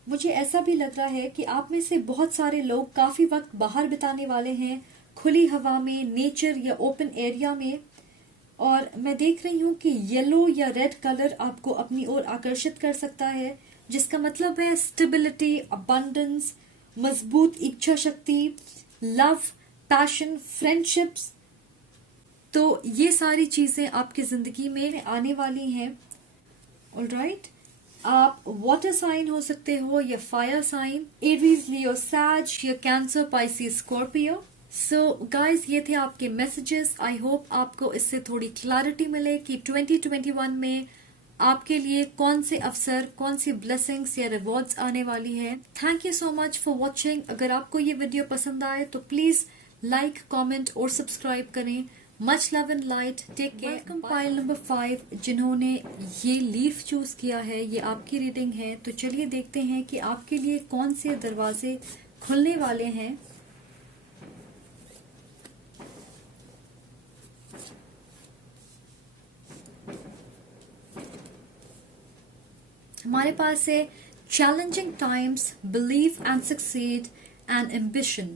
मुझे ऐसा भी लग रहा है कि आप में से बहुत सारे लोग काफी वक्त बाहर बिताने वाले हैं, खुली हवा में, नेचर या ओपन एरिया में। और मैं देख रही हूँ कि येलो या रेड कलर आपको अपनी ओर आकर्षित कर सकता है, जिसका मतलब है स्टेबिलिटी, अबंडेंस, मजबूत इच्छा शक्ति, लव, पैशन, फ्रेंडशिप्स। तो ये सारी चीजें आपकी जिंदगी में आने वाली हैं। ऑलराइट, आप वाटर साइन हो सकते हो या फायर साइन, एरीज, लियो, सैज या cancer, Pisces, Scorpio. So guys, ये थे आपके मैसेजेस। आई होप आपको इससे थोड़ी क्लैरिटी मिले कि 2021 में आपके लिए कौन से अवसर, कौन सी ब्लेसिंग्स या रिवॉर्ड्स आने वाली है। Thank you so much for watching. अगर आपको ये वीडियो पसंद आए तो प्लीज लाइक, कमेंट और सब्सक्राइब करें। Much love and light, take care. Compile number 5 जिन्होंने ये लीफ चूज किया है, ये आपकी रीडिंग है। तो चलिए देखते हैं कि आपके लिए कौन से दरवाजे खुलने वाले हैं। हमारे पास है challenging times, believe and succeed and ambition.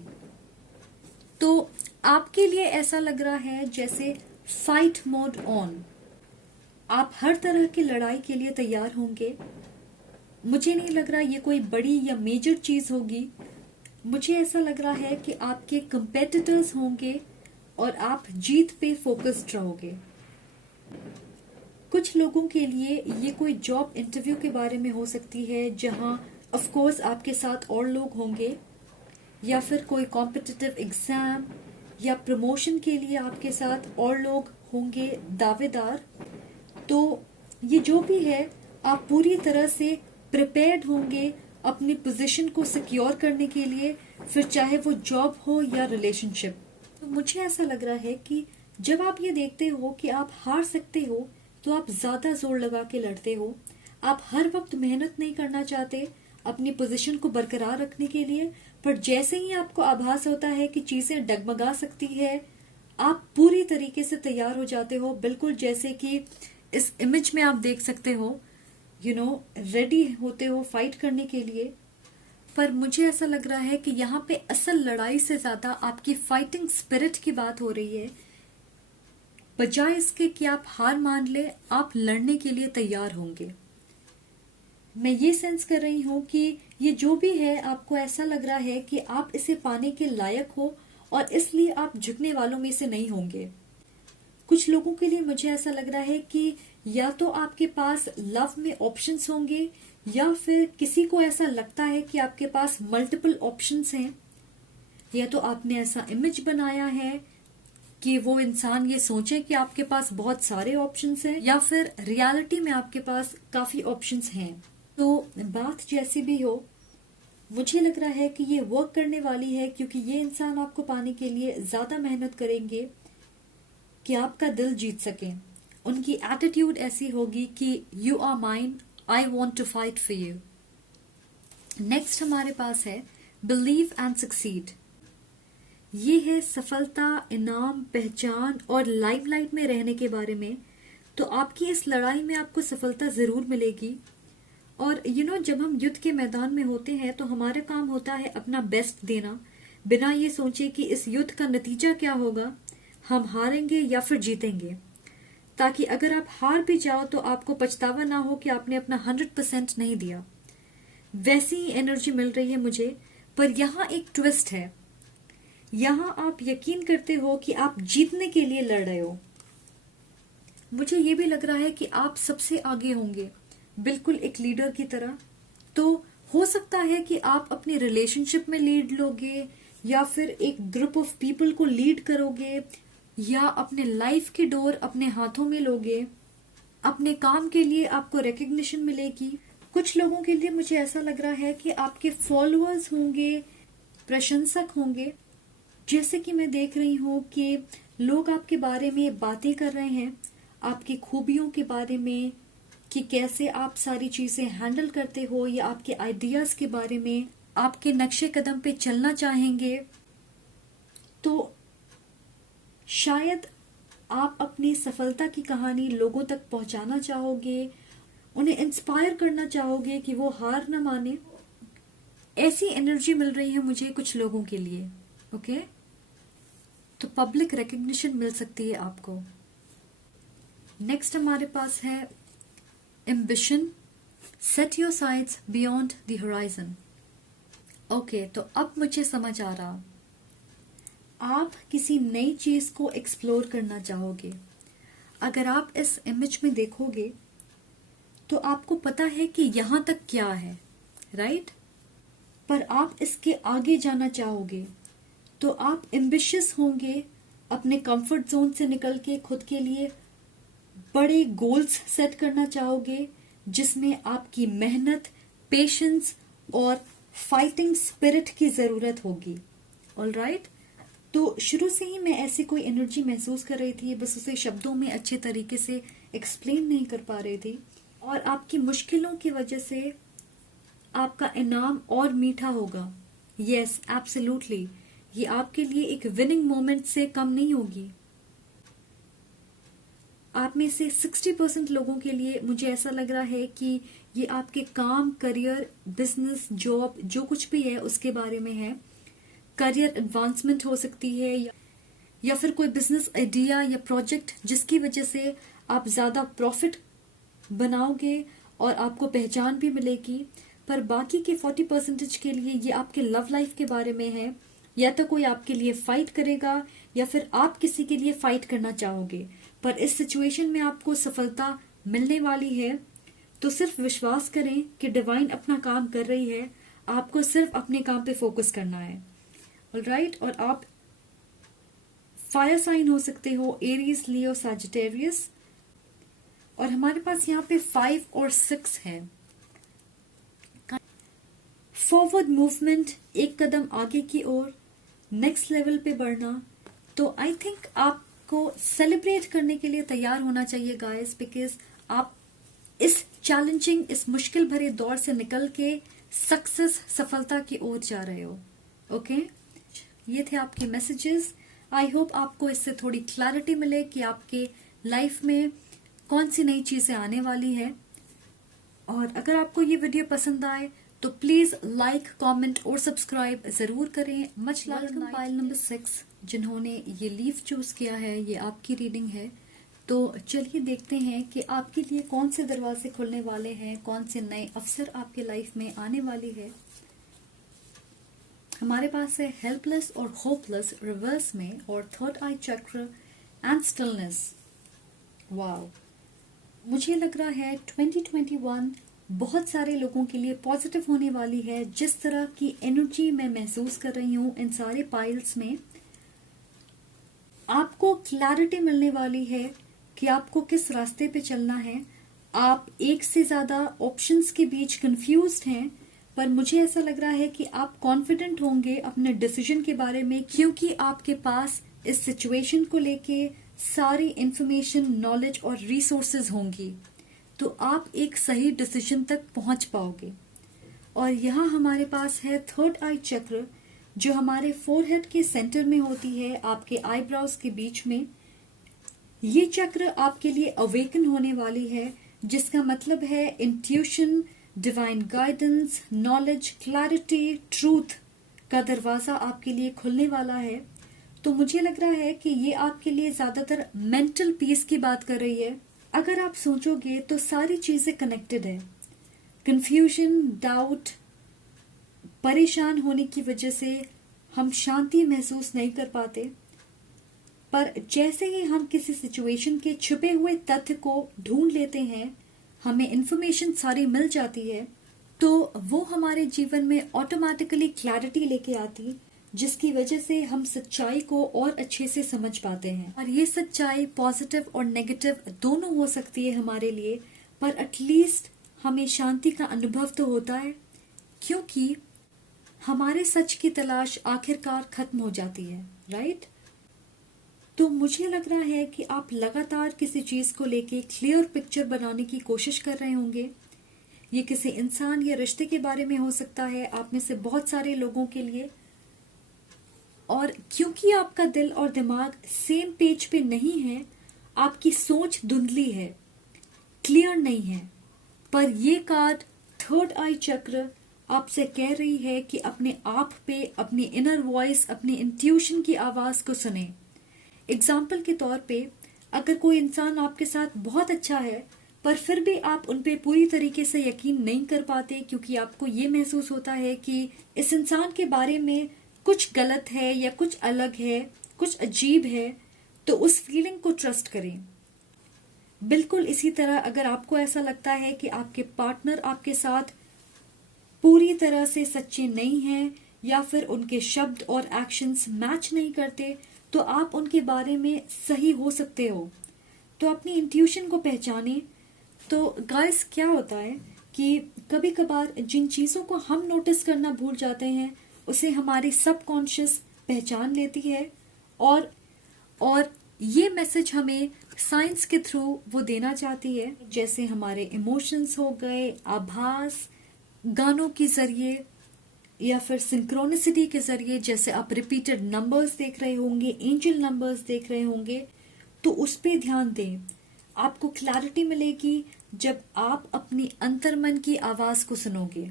तो आपके लिए ऐसा लग रहा है जैसे फाइट मोड ऑन। आप हर तरह की लड़ाई के लिए तैयार होंगे। मुझे नहीं लग रहा ये कोई बड़ी या मेजर चीज होगी। मुझे ऐसा लग रहा है कि आपके कंपेटिटर्स होंगे और आप जीत पे फोकस्ड रहोगे। कुछ लोगों के लिए ये कोई जॉब इंटरव्यू के बारे में हो सकती है, जहां ऑफ कोर्स आपके साथ और लोग होंगे, या फिर कोई कॉम्पिटिटिव एग्जाम या प्रमोशन के लिए आपके साथ और लोग होंगे दावेदार। तो ये जो भी है, आप पूरी तरह से प्रिपेयर्ड होंगे अपनी पोजीशन को सिक्योर करने के लिए, फिर चाहे वो जॉब हो या रिलेशनशिप। तो मुझे ऐसा लग रहा है कि जब आप ये देखते हो कि आप हार सकते हो, तो आप ज्यादा जोर लगा के लड़ते हो। आप हर वक्त मेहनत नहीं करना चाहते अपनी पोजीशन को बरकरार रखने के लिए, पर जैसे ही आपको आभास होता है कि चीजें डगमगा सकती है, आप पूरी तरीके से तैयार हो जाते हो, बिल्कुल जैसे कि इस इमेज में आप देख सकते हो, रेडी होते हो फाइट करने के लिए। पर मुझे ऐसा लग रहा है कि यहाँ पे असल लड़ाई से ज्यादा आपकी फाइटिंग स्पिरिट की बात हो रही है। बजाय इसके कि आप हार मान ले, आप लड़ने के लिए तैयार होंगे। मैं ये सेंस कर रही हूँ कि ये जो भी है, आपको ऐसा लग रहा है कि आप इसे पाने के लायक हो और इसलिए आप झुकने वालों में से नहीं होंगे। कुछ लोगों के लिए मुझे ऐसा लग रहा है कि या तो आपके पास लव में ऑप्शंस होंगे, या फिर किसी को ऐसा लगता है कि आपके पास मल्टीपल ऑप्शंस हैं, या तो आपने ऐसा इमेज बनाया है कि वो इंसान ये सोचे कि आपके पास बहुत सारे ऑप्शंस हैं, या फिर रियलिटी में आपके पास काफी ऑप्शंस हैं। तो बात जैसी भी हो, मुझे लग रहा है कि ये वर्क करने वाली है, क्योंकि ये इंसान आपको पाने के लिए ज्यादा मेहनत करेंगे कि आपका दिल जीत सकें। उनकी एटीट्यूड ऐसी होगी कि you are mine, I want to fight for you. Next हमारे पास है बिलीव एंड सक्सीड। ये है सफलता, इनाम, पहचान और लाइमलाइट में रहने के बारे में। तो आपकी इस लड़ाई में आपको सफलता जरूर मिलेगी। और जब हम युद्ध के मैदान में होते हैं, तो हमारा काम होता है अपना बेस्ट देना, बिना ये सोचे कि इस युद्ध का नतीजा क्या होगा, हम हारेंगे या फिर जीतेंगे, ताकि अगर आप हार भी जाओ तो आपको पछतावा ना हो कि आपने अपना 100% नहीं दिया। वैसी ही एनर्जी मिल रही है मुझे। पर यहाँ एक ट्विस्ट है, यहाँ आप यकीन करते हो कि आप जीतने के लिए लड़ रहे हो। मुझे ये भी लग रहा है कि आप सबसे आगे होंगे, बिल्कुल एक लीडर की तरह। तो हो सकता है कि आप अपनी रिलेशनशिप में लीड लोगे, या फिर एक ग्रुप ऑफ पीपल को लीड करोगे, या अपने लाइफ की डोर अपने हाथों में लोगे। अपने काम के लिए आपको रिकग्निशन मिलेगी। कुछ लोगों के लिए मुझे ऐसा लग रहा है कि आपके फॉलोअर्स होंगे, प्रशंसक होंगे। जैसे कि मैं देख रही हूँ कि लोग आपके बारे में बातें कर रहे हैं, आपकी खूबियों के बारे में, कि कैसे आप सारी चीजें हैंडल करते हो, या आपके आइडियाज के बारे में, आपके नक्शे कदम पे चलना चाहेंगे। तो शायद आप अपनी सफलता की कहानी लोगों तक पहुंचाना चाहोगे, उन्हें इंस्पायर करना चाहोगे कि वो हार न माने। ऐसी एनर्जी मिल रही है मुझे कुछ लोगों के लिए। ओके, तो पब्लिक रिकग्निशन मिल सकती है आपको। नेक्स्ट हमारे पास है ambition, set your sites beyond the horizon. Okay, तो अब मुझे समझ आ रहा, आप किसी नई चीज को एक्सप्लोर करना चाहोगे। अगर आप इस इमेज में देखोगे तो आपको पता है कि यहां तक क्या है, राइट? पर आप इसके आगे जाना चाहोगे, तो आप एम्बिशियस होंगे, अपने कंफर्ट जोन से निकल के खुद के लिए बड़े गोल्स सेट करना चाहोगे, जिसमें आपकी मेहनत, पेशेंस और फाइटिंग स्पिरिट की जरूरत होगी। ऑलराइट, तो शुरू से ही मैं ऐसी कोई एनर्जी महसूस कर रही थी, बस उसे शब्दों में अच्छे तरीके से एक्सप्लेन नहीं कर पा रही थी। और आपकी मुश्किलों की वजह से आपका इनाम और मीठा होगा। यस, एब्सोल्युटली, ये आपके लिए एक विनिंग मोमेंट से कम नहीं होगी। आप में से 60% लोगों के लिए मुझे ऐसा लग रहा है कि ये आपके काम, करियर, बिजनेस, जॉब, जो कुछ भी है उसके बारे में है। करियर एडवांसमेंट हो सकती है, या फिर कोई बिजनेस आइडिया या प्रोजेक्ट जिसकी वजह से आप ज्यादा प्रॉफिट बनाओगे और आपको पहचान भी मिलेगी। पर बाकी के 40% के लिए ये आपके लव लाइफ के बारे में है। या तो कोई आपके लिए फाइट करेगा या फिर आप किसी के लिए फाइट करना चाहोगे, पर इस सिचुएशन में आपको सफलता मिलने वाली है। तो सिर्फ विश्वास करें कि डिवाइन अपना काम कर रही है, आपको सिर्फ अपने काम पे फोकस करना है। ऑलराइट, और आप फायर साइन हो सकते हो, एरीज, लियो, सैजिटेरियस। और हमारे पास यहाँ पे 5 और 6 है। फॉरवर्ड मूवमेंट, एक कदम आगे की ओर, नेक्स्ट लेवल पे बढ़ना। तो आई थिंक आपको सेलिब्रेट करने के लिए तैयार होना चाहिए गाइस, बिकॉज आप इस चैलेंजिंग, इस मुश्किल भरे दौर से निकल के सक्सेस, सफलता की ओर जा रहे हो। ओके, ये थे आपके मैसेजेस। आई होप आपको इससे थोड़ी क्लैरिटी मिले कि आपके लाइफ में कौन सी नई चीजें आने वाली है। और अगर आपको ये वीडियो पसंद आए तो प्लीज लाइक, कमेंट और सब्सक्राइब जरूर करें। Much love. पाइल नंबर 6 जिन्होंने ये लीफ चूज किया है, ये आपकी रीडिंग है। तो चलिए देखते हैं कि आपके लिए कौन से दरवाजे खुलने वाले हैं, कौन से नए अवसर आपके लाइफ में आने वाली है। हमारे पास है हेल्पलेस और होपलेस रिवर्स में, और थर्ड आई चक्र एंड स्टिलनेस। वाओ, मुझे लग रहा है 2021 बहुत सारे लोगों के लिए पॉजिटिव होने वाली है। जिस तरह की एनर्जी मैं महसूस कर रही हूँ इन सारे पाइल्स में, आपको क्लैरिटी मिलने वाली है कि आपको किस रास्ते पे चलना है। आप एक से ज्यादा ऑप्शंस के बीच कंफ्यूज्ड हैं, पर मुझे ऐसा लग रहा है कि आप कॉन्फिडेंट होंगे अपने डिसीजन के बारे में, क्योंकि आपके पास इस सिचुएशन को लेके सारी इंफॉर्मेशन, नॉलेज और रिसोर्सेज होंगी। तो आप एक सही डिसीजन तक पहुंच पाओगे। और यहाँ हमारे पास है थर्ड आई चक्र, जो हमारे फोरहेड के सेंटर में होती है, आपके आईब्रोज के बीच में। ये चक्र आपके लिए अवेकन होने वाली है, जिसका मतलब है intuition, divine guidance, knowledge, clarity, truth का दरवाजा आपके लिए खुलने वाला है। तो मुझे लग रहा है कि ये आपके लिए ज्यादातर मेंटल पीस की बात कर रही है। अगर आप सोचोगे तो सारी चीजें कनेक्टेड है। कंफ्यूजन, डाउट, परेशान होने की वजह से हम शांति महसूस नहीं कर पाते, पर जैसे ही हम किसी सिचुएशन के छुपे हुए तथ्य को ढूंढ लेते हैं, हमें इंफॉर्मेशन सारी मिल जाती है, तो वो हमारे जीवन में ऑटोमेटिकली क्लैरिटी लेके आती, जिसकी वजह से हम सच्चाई को और अच्छे से समझ पाते हैं। और ये सच्चाई पॉजिटिव और नेगेटिव दोनों हो सकती है हमारे लिए, पर एटलीस्ट हमें शांति का अनुभव तो होता है, क्योंकि हमारे सच की तलाश आखिरकार खत्म हो जाती है। राइट? तो मुझे लग रहा है कि आप लगातार किसी चीज को लेके क्लियर पिक्चर बनाने की कोशिश कर रहे होंगे। ये किसी इंसान या रिश्ते के बारे में हो सकता है, आप में से बहुत सारे लोगों के लिए। और क्योंकि आपका दिल और दिमाग सेम पेज पे नहीं है, आपकी सोच धुंधली है, क्लियर नहीं है। पर ये कार्ड थर्ड आई चक्र आपसे कह रही है कि अपने आप पे, अपनी इनर वॉइस, अपनी इंट्यूशन की आवाज को सुने। एग्जाम्पल के तौर पे, अगर कोई इंसान आपके साथ बहुत अच्छा है, पर फिर भी आप उन पे पूरी तरीके से यकीन नहीं कर पाते, क्योंकि आपको ये महसूस होता है कि इस इंसान के बारे में कुछ गलत है या कुछ अलग है, कुछ अजीब है, तो उस फीलिंग को ट्रस्ट करें। बिल्कुल इसी तरह अगर आपको ऐसा लगता है कि आपके पार्टनर आपके साथ पूरी तरह से सच्चे नहीं हैं, या फिर उनके शब्द और एक्शंस मैच नहीं करते, तो आप उनके बारे में सही हो सकते हो। तो अपनी इंट्यूशन को पहचाने। तो गाइस, क्या होता है कि कभी कभार जिन चीजों को हम नोटिस करना भूल जाते हैं, उसे हमारी सबकॉन्शियस पहचान लेती है, और ये मैसेज हमें साइंस के थ्रू वो देना चाहती है। जैसे हमारे इमोशंस हो गए, आभास, गानों के जरिए, या फिर सिंक्रोनिसिटी के जरिए। जैसे आप रिपीटेड नंबर्स देख रहे होंगे, एंजल नंबर्स देख रहे होंगे, तो उस पे ध्यान दें। आपको क्लैरिटी मिलेगी जब आप अपनी अंतर्मन की आवाज को सुनोगे।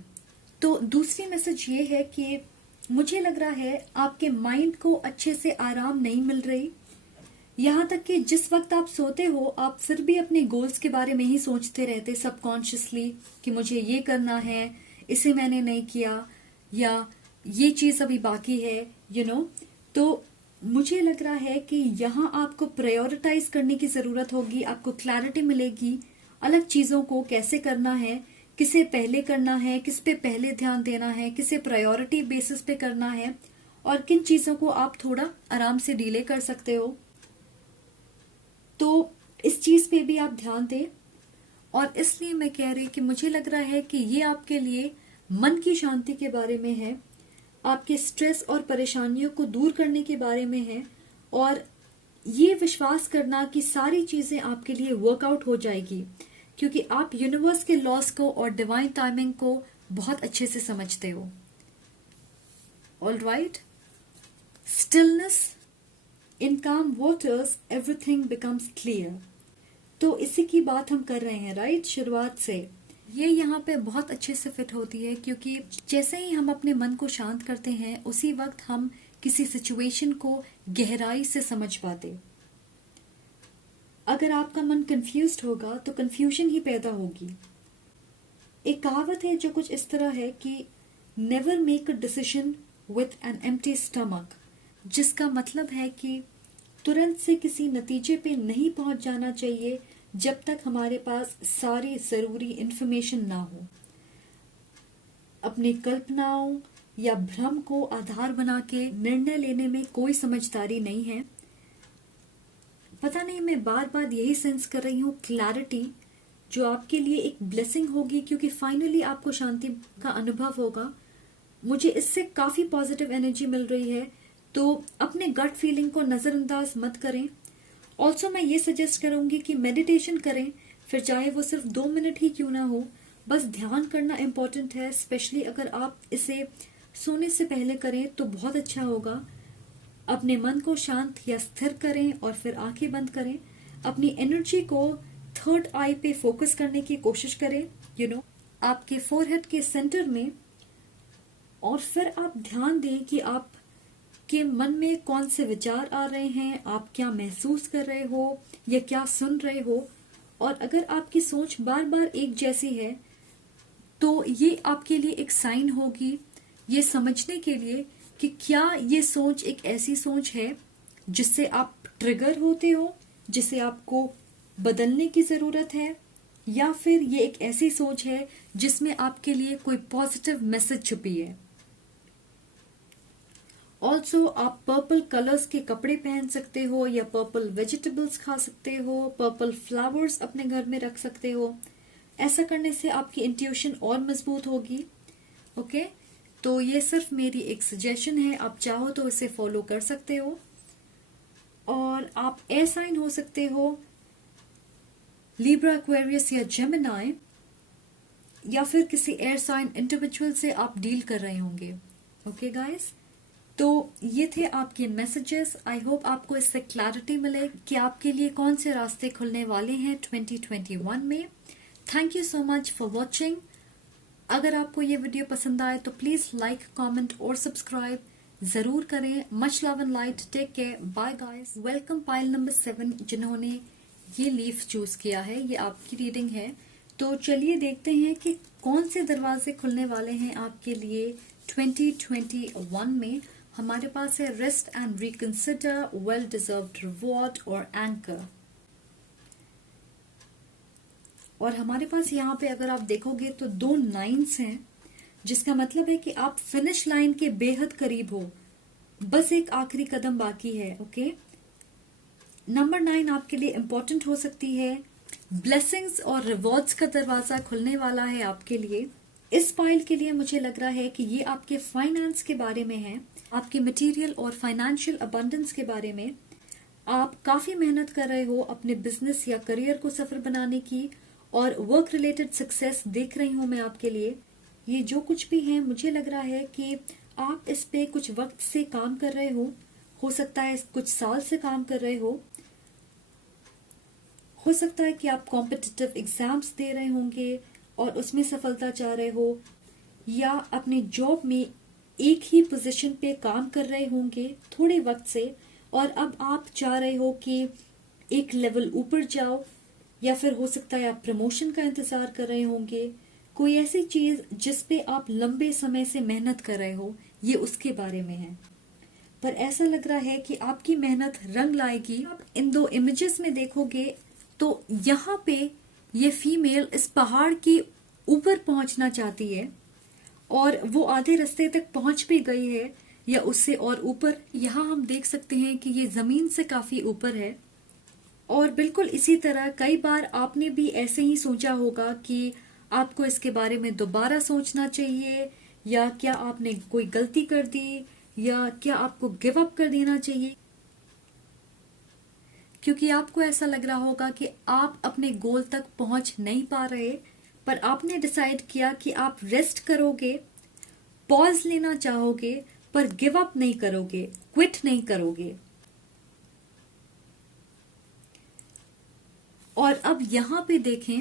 तो दूसरी मैसेज ये है कि मुझे लग रहा है आपके माइंड को अच्छे से आराम नहीं मिल रही, यहाँ तक कि जिस वक्त आप सोते हो आप फिर भी अपने गोल्स के बारे में ही सोचते रहते सबकॉन्शियसली कि मुझे ये करना है, इसे मैंने नहीं किया, या ये चीज अभी बाकी है, तो मुझे लग रहा है कि यहाँ आपको प्रायोरिटाइज करने की जरूरत होगी, आपको क्लैरिटी मिलेगी अलग चीजों को कैसे करना है, किसे पहले करना है, किस पे पहले ध्यान देना है, किसे प्रायोरिटी बेसिस पे करना है, और किन चीजों को आप थोड़ा आराम से डीले कर सकते हो। तो इस चीज पे भी आप ध्यान दें। और इसलिए मैं कह रही कि मुझे लग रहा है कि ये आपके लिए मन की शांति के बारे में है, आपके स्ट्रेस और परेशानियों को दूर करने के बारे में है, और ये विश्वास करना कि सारी चीजें आपके लिए वर्कआउट हो जाएगी, क्योंकि आप यूनिवर्स के लॉस को और डिवाइन टाइमिंग को बहुत अच्छे से समझते हो। ऑल राइट, स्टिलनेस इन काम वाटर्स एवरीथिंग बिकम्स क्लियर। तो इसी की बात हम कर रहे हैं, राइट, शुरुआत से। ये यहाँ पे बहुत अच्छे से फिट होती है, क्योंकि जैसे ही हम अपने मन को शांत करते हैं उसी वक्त हम किसी सिचुएशन को गहराई से समझ पाते। अगर आपका मन कंफ्यूज्ड होगा तो कंफ्यूजन ही पैदा होगी। एक कहावत है जो कुछ इस तरह है कि never make a decision with an empty stomach, जिसका मतलब है कि तुरंत से किसी नतीजे पे नहीं पहुंच जाना चाहिए जब तक हमारे पास सारी जरूरी इंफॉर्मेशन ना हो। अपनी कल्पनाओं या भ्रम को आधार बना के निर्णय लेने में कोई समझदारी नहीं है। पता नहीं, मैं बार बार यही सेंस कर रही हूँ, क्लैरिटी जो आपके लिए एक ब्लेसिंग होगी, क्योंकि फाइनली आपको शांति का अनुभव होगा। मुझे इससे काफी पॉजिटिव एनर्जी मिल रही है। तो अपने गट फीलिंग को नजरअंदाज मत करें। ऑल्सो मैं ये सजेस्ट करूंगी कि मेडिटेशन करें, फिर चाहे वो सिर्फ 2 मिनट ही क्यों ना हो। बस ध्यान करना इम्पोर्टेंट है, स्पेशली अगर आप इसे सोने से पहले करें तो बहुत अच्छा होगा। अपने मन को शांत या स्थिर करें और फिर आंखें बंद करें। अपनी एनर्जी को थर्ड आई पे फोकस करने की कोशिश करें, आपके फोरहेड के सेंटर में, और फिर आप ध्यान दें कि आप के मन में कौन से विचार आ रहे हैं, आप क्या महसूस कर रहे हो या क्या सुन रहे हो। और अगर आपकी सोच बार बार एक जैसी है तो ये आपके लिए एक साइन होगी, ये समझने के लिए कि क्या ये सोच एक ऐसी सोच है जिससे आप ट्रिगर होते हो, जिसे आपको बदलने की जरूरत है, या फिर ये एक ऐसी सोच है जिसमें आपके लिए कोई पॉजिटिव मैसेज छुपी है। ऑल्सो आप पर्पल कलर्स के कपड़े पहन सकते हो, या पर्पल वेजिटेबल्स खा सकते हो, पर्पल फ्लावर्स अपने घर में रख सकते हो। ऐसा करने से आपकी इंट्यूशन और मजबूत होगी। ओके, तो ये सिर्फ मेरी एक सजेशन है, आप चाहो तो इसे फॉलो कर सकते हो। और आप एयर साइन हो सकते हो, लिब्रा, एक्वेरियस या जेमिनाई, या फिर किसी एयर साइन इंडिविजुअल से आप डील कर रहे होंगे। ओके गाइस, तो ये थे आपके मैसेजेस। आई होप आपको इससे क्लैरिटी मिले कि आपके लिए कौन से रास्ते खुलने वाले हैं 2021 में। Thank you so much for watching. अगर आपको ये वीडियो पसंद आए तो प्लीज लाइक, कमेंट और सब्सक्राइब जरूर करें। Much love and light, take care, bye guys. Welcome pile number 7 जिन्होंने ये लीफ चूज किया है, ये आपकी रीडिंग है। तो चलिए देखते हैं कि कौन से दरवाजे खुलने वाले हैं आपके लिए 2021 में। हमारे पास है rest and reconsider, well deserved reward और एंकर। और हमारे पास यहाँ पे अगर आप देखोगे तो 2 नाइन्स हैं, जिसका मतलब है कि आप फिनिश लाइन के बेहद करीब हो, बस एक आखिरी कदम बाकी है। ओके, नंबर 9 आपके लिए इंपॉर्टेंट हो सकती है। ब्लेसिंग्स और रिवॉर्ड्स का दरवाजा खुलने वाला है आपके लिए। इस फाइल के लिए मुझे लग रहा है कि ये आपके फाइनेंस के बारे में है, आपके मटेरियल और फाइनेंशियल अबंडेंस के बारे में। आप काफी मेहनत कर रहे हो अपने बिजनेस या करियर को सफल बनाने की, और वर्क रिलेटेड सक्सेस देख रही हूं मैं आपके लिए। ये जो कुछ भी है, मुझे लग रहा है कि आप इस पे कुछ वक्त से काम कर रहे हो सकता है कुछ साल से काम कर रहे हो सकता है कि आप कॉम्पिटिटिव एग्जाम्स दे रहे होंगे और उसमें सफलता चाह रहे हो, या अपने जॉब में एक ही पोजीशन पे काम कर रहे होंगे थोड़े वक्त से, और अब आप चाह रहे हो कि एक लेवल ऊपर जाओ, या फिर हो सकता है आप प्रमोशन का इंतजार कर रहे होंगे, कोई ऐसी चीज जिस पे आप लंबे समय से मेहनत कर रहे हो, ये उसके बारे में है। पर ऐसा लग रहा है कि आपकी मेहनत रंग लाएगी। आप इन दो इमेजेस में देखोगे तो यहाँ पे ये फीमेल इस पहाड़ के ऊपर पहुंचना चाहती है और वो आधे रास्ते तक पहुंच भी गई है या उससे और ऊपर। यहाँ हम देख सकते हैं कि ये जमीन से काफी ऊपर है। और बिल्कुल इसी तरह कई बार आपने भी ऐसे ही सोचा होगा कि आपको इसके बारे में दोबारा सोचना चाहिए, या क्या आपने कोई गलती कर दी, या क्या आपको गिव अप कर देना चाहिए, क्योंकि आपको ऐसा लग रहा होगा कि आप अपने गोल तक पहुंच नहीं पा रहे। पर आपने डिसाइड किया कि आप रेस्ट करोगे, पॉज लेना चाहोगे, पर गिव अप नहीं करोगे, क्विट नहीं करोगे। और अब यहाँ पे देखें,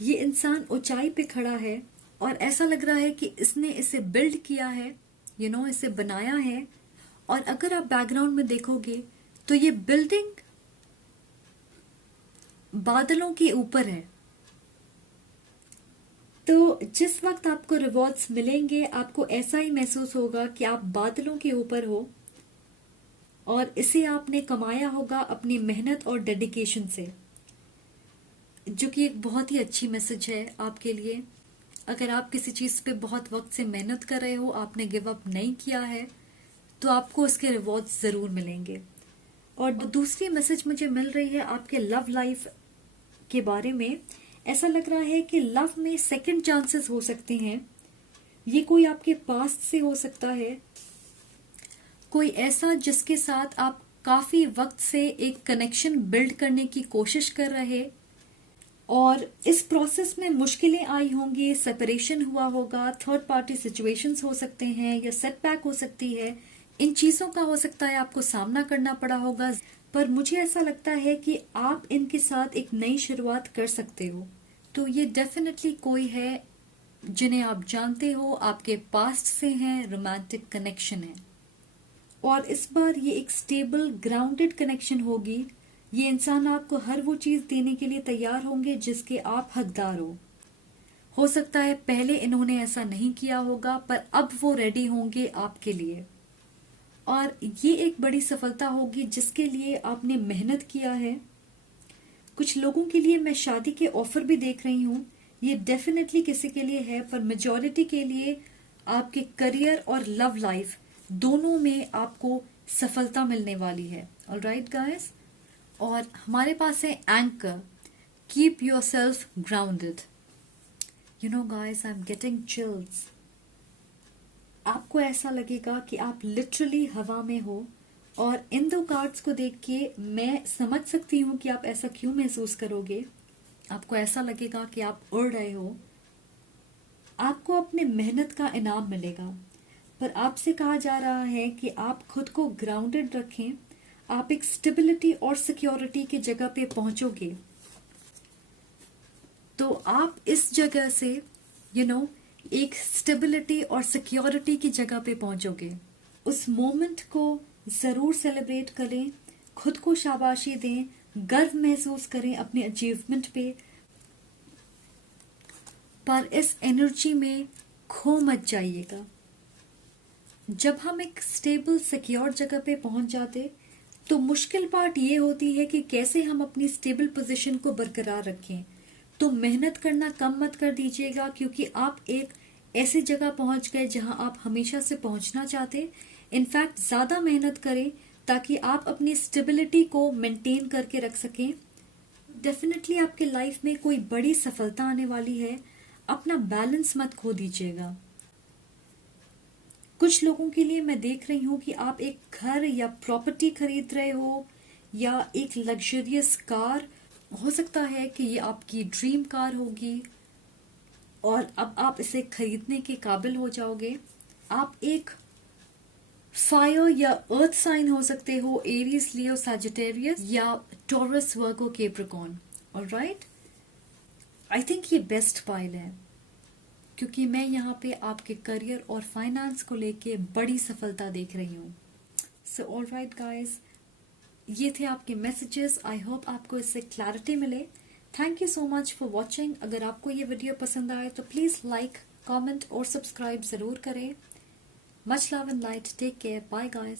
ये इंसान ऊंचाई पे खड़ा है और ऐसा लग रहा है कि इसने इसे बिल्ड किया है, इसे बनाया है। और अगर आप बैकग्राउंड में देखोगे तो ये बिल्डिंग बादलों के ऊपर है। तो जिस वक्त आपको रिवॉर्ड्स मिलेंगे, आपको ऐसा ही महसूस होगा कि आप बादलों के ऊपर हो और इसे आपने कमाया होगा अपनी मेहनत और डेडिकेशन से, जो कि एक बहुत ही अच्छी मैसेज है आपके लिए। अगर आप किसी चीज पे बहुत वक्त से मेहनत कर रहे हो, आपने गिव अप नहीं किया है, तो आपको उसके रिवॉर्ड्स जरूर मिलेंगे। और दूसरी मैसेज मुझे मिल रही है आपके लव लाइफ के बारे में। ऐसा लग रहा है कि लव में सेकंड चांसेस हो सकते हैं। ये कोई आपके पास्ट से हो सकता है, कोई ऐसा जिसके साथ आप काफी वक्त से एक कनेक्शन बिल्ड करने की कोशिश कर रहे, और इस प्रोसेस में मुश्किलें आई होंगी, सेपरेशन हुआ होगा, थर्ड पार्टी सिचुएशंस हो सकते हैं, या सेटबैक हो सकती है। इन चीजों का हो सकता है आपको सामना करना पड़ा होगा। पर मुझे ऐसा लगता है कि आप इनके साथ एक नई शुरुआत कर सकते हो। तो ये डेफिनेटली कोई है जिन्हें आप जानते हो, आपके पास्ट से हैं, रोमांटिक कनेक्शन है। और इस बार ये एक स्टेबल ग्राउंडेड कनेक्शन होगी। ये इंसान आपको हर वो चीज देने के लिए तैयार होंगे जिसके आप हकदार हो सकता है पहले इन्होंने ऐसा नहीं किया होगा, पर अब वो रेडी होंगे आपके लिए। और ये एक बड़ी सफलता होगी जिसके लिए आपने मेहनत किया है। कुछ लोगों के लिए मैं शादी के ऑफर भी देख रही हूँ। ये डेफिनेटली किसी के लिए है, पर मेजॉरिटी के लिए आपके करियर और लव लाइफ दोनों में आपको सफलता मिलने वाली है। Alright guys. और हमारे पास है anchor, keep your self grounded. Guys, I am getting chills. आपको ऐसा लगेगा कि आप लिटरली हवा में हो। और इन दो कार्ड्स को देख के मैं समझ सकती हूँ कि आप ऐसा क्यों महसूस करोगे। आपको ऐसा लगेगा कि आप उड़ रहे हो, आपको अपने मेहनत का इनाम मिलेगा। पर आपसे कहा जा रहा है कि आप खुद को ग्राउंडेड रखें। आप एक स्टेबिलिटी और सिक्योरिटी की जगह पे पहुंचोगे, तो आप इस जगह से एक स्टेबिलिटी और सिक्योरिटी की जगह पे पहुंचोगे। उस मोमेंट को जरूर सेलिब्रेट करें, खुद को शाबाशी दें, गर्व महसूस करें अपने अचीवमेंट पे। पर इस एनर्जी में खो मत जाइएगा। जब हम एक स्टेबल सिक्योर जगह पे पहुंच जाते, तो मुश्किल पार्ट ये होती है कि कैसे हम अपनी स्टेबल पोजीशन को बरकरार रखें। तो मेहनत करना कम मत कर दीजिएगा, क्योंकि आप एक ऐसी जगह पहुंच गए जहां आप हमेशा से पहुंचना चाहते। इनफैक्ट ज्यादा मेहनत करें ताकि आप अपनी स्टेबिलिटी को मेंटेन करके रख सकें। डेफिनेटली आपके लाइफ में कोई बड़ी सफलता आने वाली है। अपना बैलेंस मत खो दीजिएगा। कुछ लोगों के लिए मैं देख रही हूँ कि आप एक घर या प्रॉपर्टी खरीद रहे हो, या एक लग्जरियस कार। हो सकता है कि ये आपकी ड्रीम कार होगी और अब आप इसे खरीदने के काबिल हो जाओगे। आप एक फायर या अर्थ साइन हो सकते हो, एरीज, लियो, सजिटेरियस या taurus, Virgo, Capricorn. Alright, I think ये बेस्ट पाइल है, क्योंकि मैं यहाँ पे आपके करियर और फाइनेंस को लेके बड़ी सफलता देख रही हूँ। सो ऑलराइट गाइस, ये थे आपके मैसेजेस। आई होप आपको इससे क्लैरिटी मिले। Thank you so much for watching. अगर आपको ये वीडियो पसंद आए तो प्लीज लाइक, कमेंट और सब्सक्राइब जरूर करें। Much love and light, take care, bye guys.